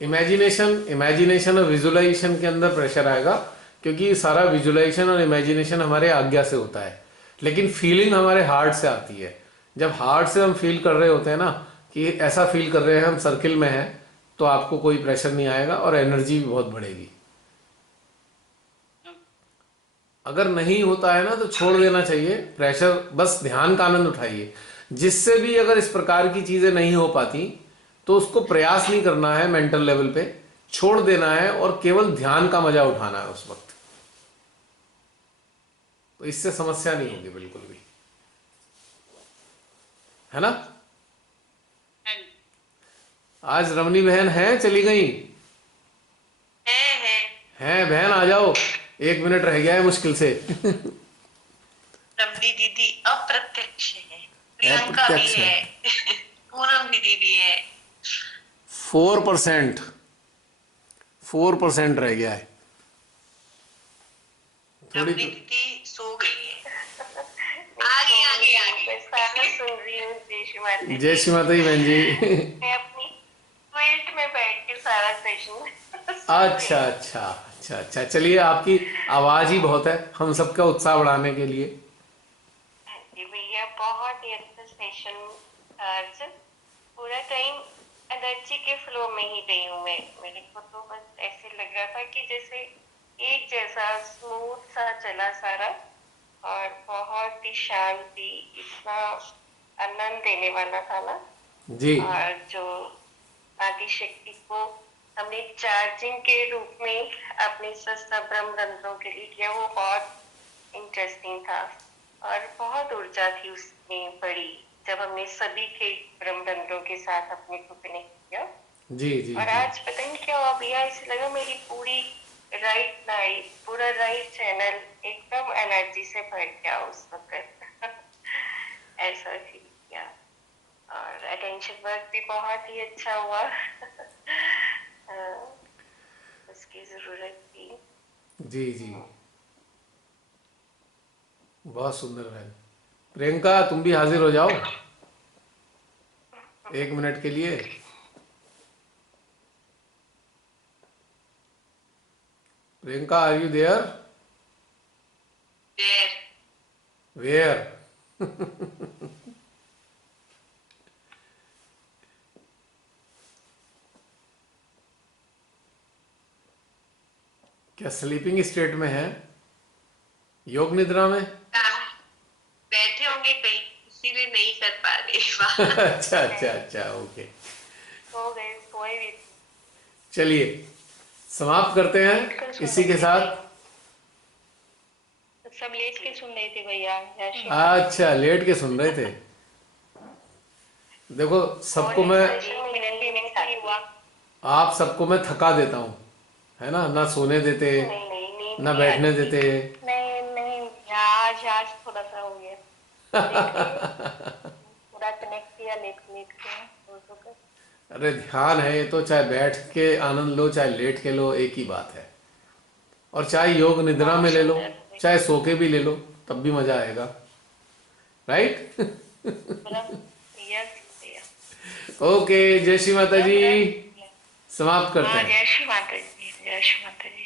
इमेजिनेशन और विजुलाइजेशन के अंदर प्रेशर आएगा, क्योंकि सारा विजुलाइजेशन और इमेजिनेशन हमारे आज्ञा से होता है, लेकिन फीलिंग हमारे हार्ट से आती है। जब हार्ट से हम फील कर रहे होते हैं ना कि ऐसा फील कर रहे हैं हम सर्किल में हैं, तो आपको कोई प्रेशर नहीं आएगा और एनर्जी भी बहुत बढ़ेगी। अगर नहीं होता है ना तो छोड़ देना चाहिए प्रेशर, बस ध्यान का आनंद उठाइए। जिससे भी अगर इस प्रकार की चीजें नहीं हो पाती तो उसको प्रयास नहीं करना है, मेंटल लेवल पे छोड़ देना है और केवल ध्यान का मजा उठाना है उस वक्त। तो इससे समस्या नहीं होगी बिल्कुल भी, है ना। हाँ। आज रमनी बहन है, चली गई है। हैं? बहन आ जाओ, 1 मिनट रह गया है मुश्किल से। रमनी दीदी अप्रत्यक्ष है, प्रियंका भी अप्रत्यक्ष है। है, पूनम दीदी भी है। 4% रह गया है। थोड़ी अपनी तो दीदी सो गई है। आगे आगे आगे। मैं सारा सुन रही हूँ जय श्री माता दी। जय श्री माता दी बहन जी। मैं अपनी क्विल्ट में बैठ के सारा सेशन अच्छा अच्छा अच्छा अच्छा, चलिए आपकी आवाज ही बहुत है हम सबका उत्साह बढ़ाने के लिए। जी भैया बहुत ही अच्छा सेशन था आज। पूरा टाइम एनर्जी के फ्लो में ही गई हूँ मैं। मेरे को तो बस ऐसे लग रहा था कि जैसे एक जैसा स्मूथ सा चला सारा, और बहुत ही शांति, इतना आनंद देने वाला था ना। जी और जो आदि शक्ति को हमने चार्जिंग के रूप में अपने सस्ता ब्रह्म रंध्रों के लिए किया, वो बहुत इंटरेस्टिंग था। और बहुत ऊर्जा थी उसमें बड़ी, जब हमने सभी के ब्रह्म रंध्रों के साथ अपने को कनेक्ट किया। जी जी और जी। आज पता नहीं क्या हुआ भैया, ऐसे लगा मेरी पूरी राइट नाइट, पूरा राइट चैनल एकदम एनर्जी से भर गया उस वक्त। ऐसा फील किया। और अटेंशन वर्क भी बहुत ही अच्छा हुआ। उसकी जरूरत थी। जी जी, बहुत सुंदर बहन। प्रियंका तुम भी हाजिर हो जाओ 1 मिनट के लिए। Priyanka are you there? There. Where? क्या स्लीपिंग स्टेट में है? योग निद्रा में? बैठे होंगे कहीं, इसीलिए नहीं कर पा रहे। अच्छा अच्छा अच्छा, ओके। सो गए, सोए भी थे। चलिए समाप्त करते हैं इसी के साथ। सब लेट के सुन रहे थे भैया। जय श्री अच्छा, लेट के सुन रहे थे। देखो सबको मैं, मिनट भी नहीं हुआ। आप सबको मैं थका देता हूँ, है ना, ना सोने देते, नहीं नहीं, नींद ना नहीं बैठने आती। देते। नहीं नहीं, आज थोड़ा सा हो गया। लेट गए, पूरा कनेक्ट किया, लेट लेट के सो कर। अरे ध्यान है ये तो, चाहे बैठ के आनंद लो चाहे लेट के लो, एक ही बात है। और चाहे योग निद्रा में ले लो, चाहे सो के भी ले लो, तब भी मजा आएगा, राइट? यस भैया। ओके, जय श्री माता जी। समाप्त करते हाँ, हैं। जय श्री माता जी, जय श्री माता जी।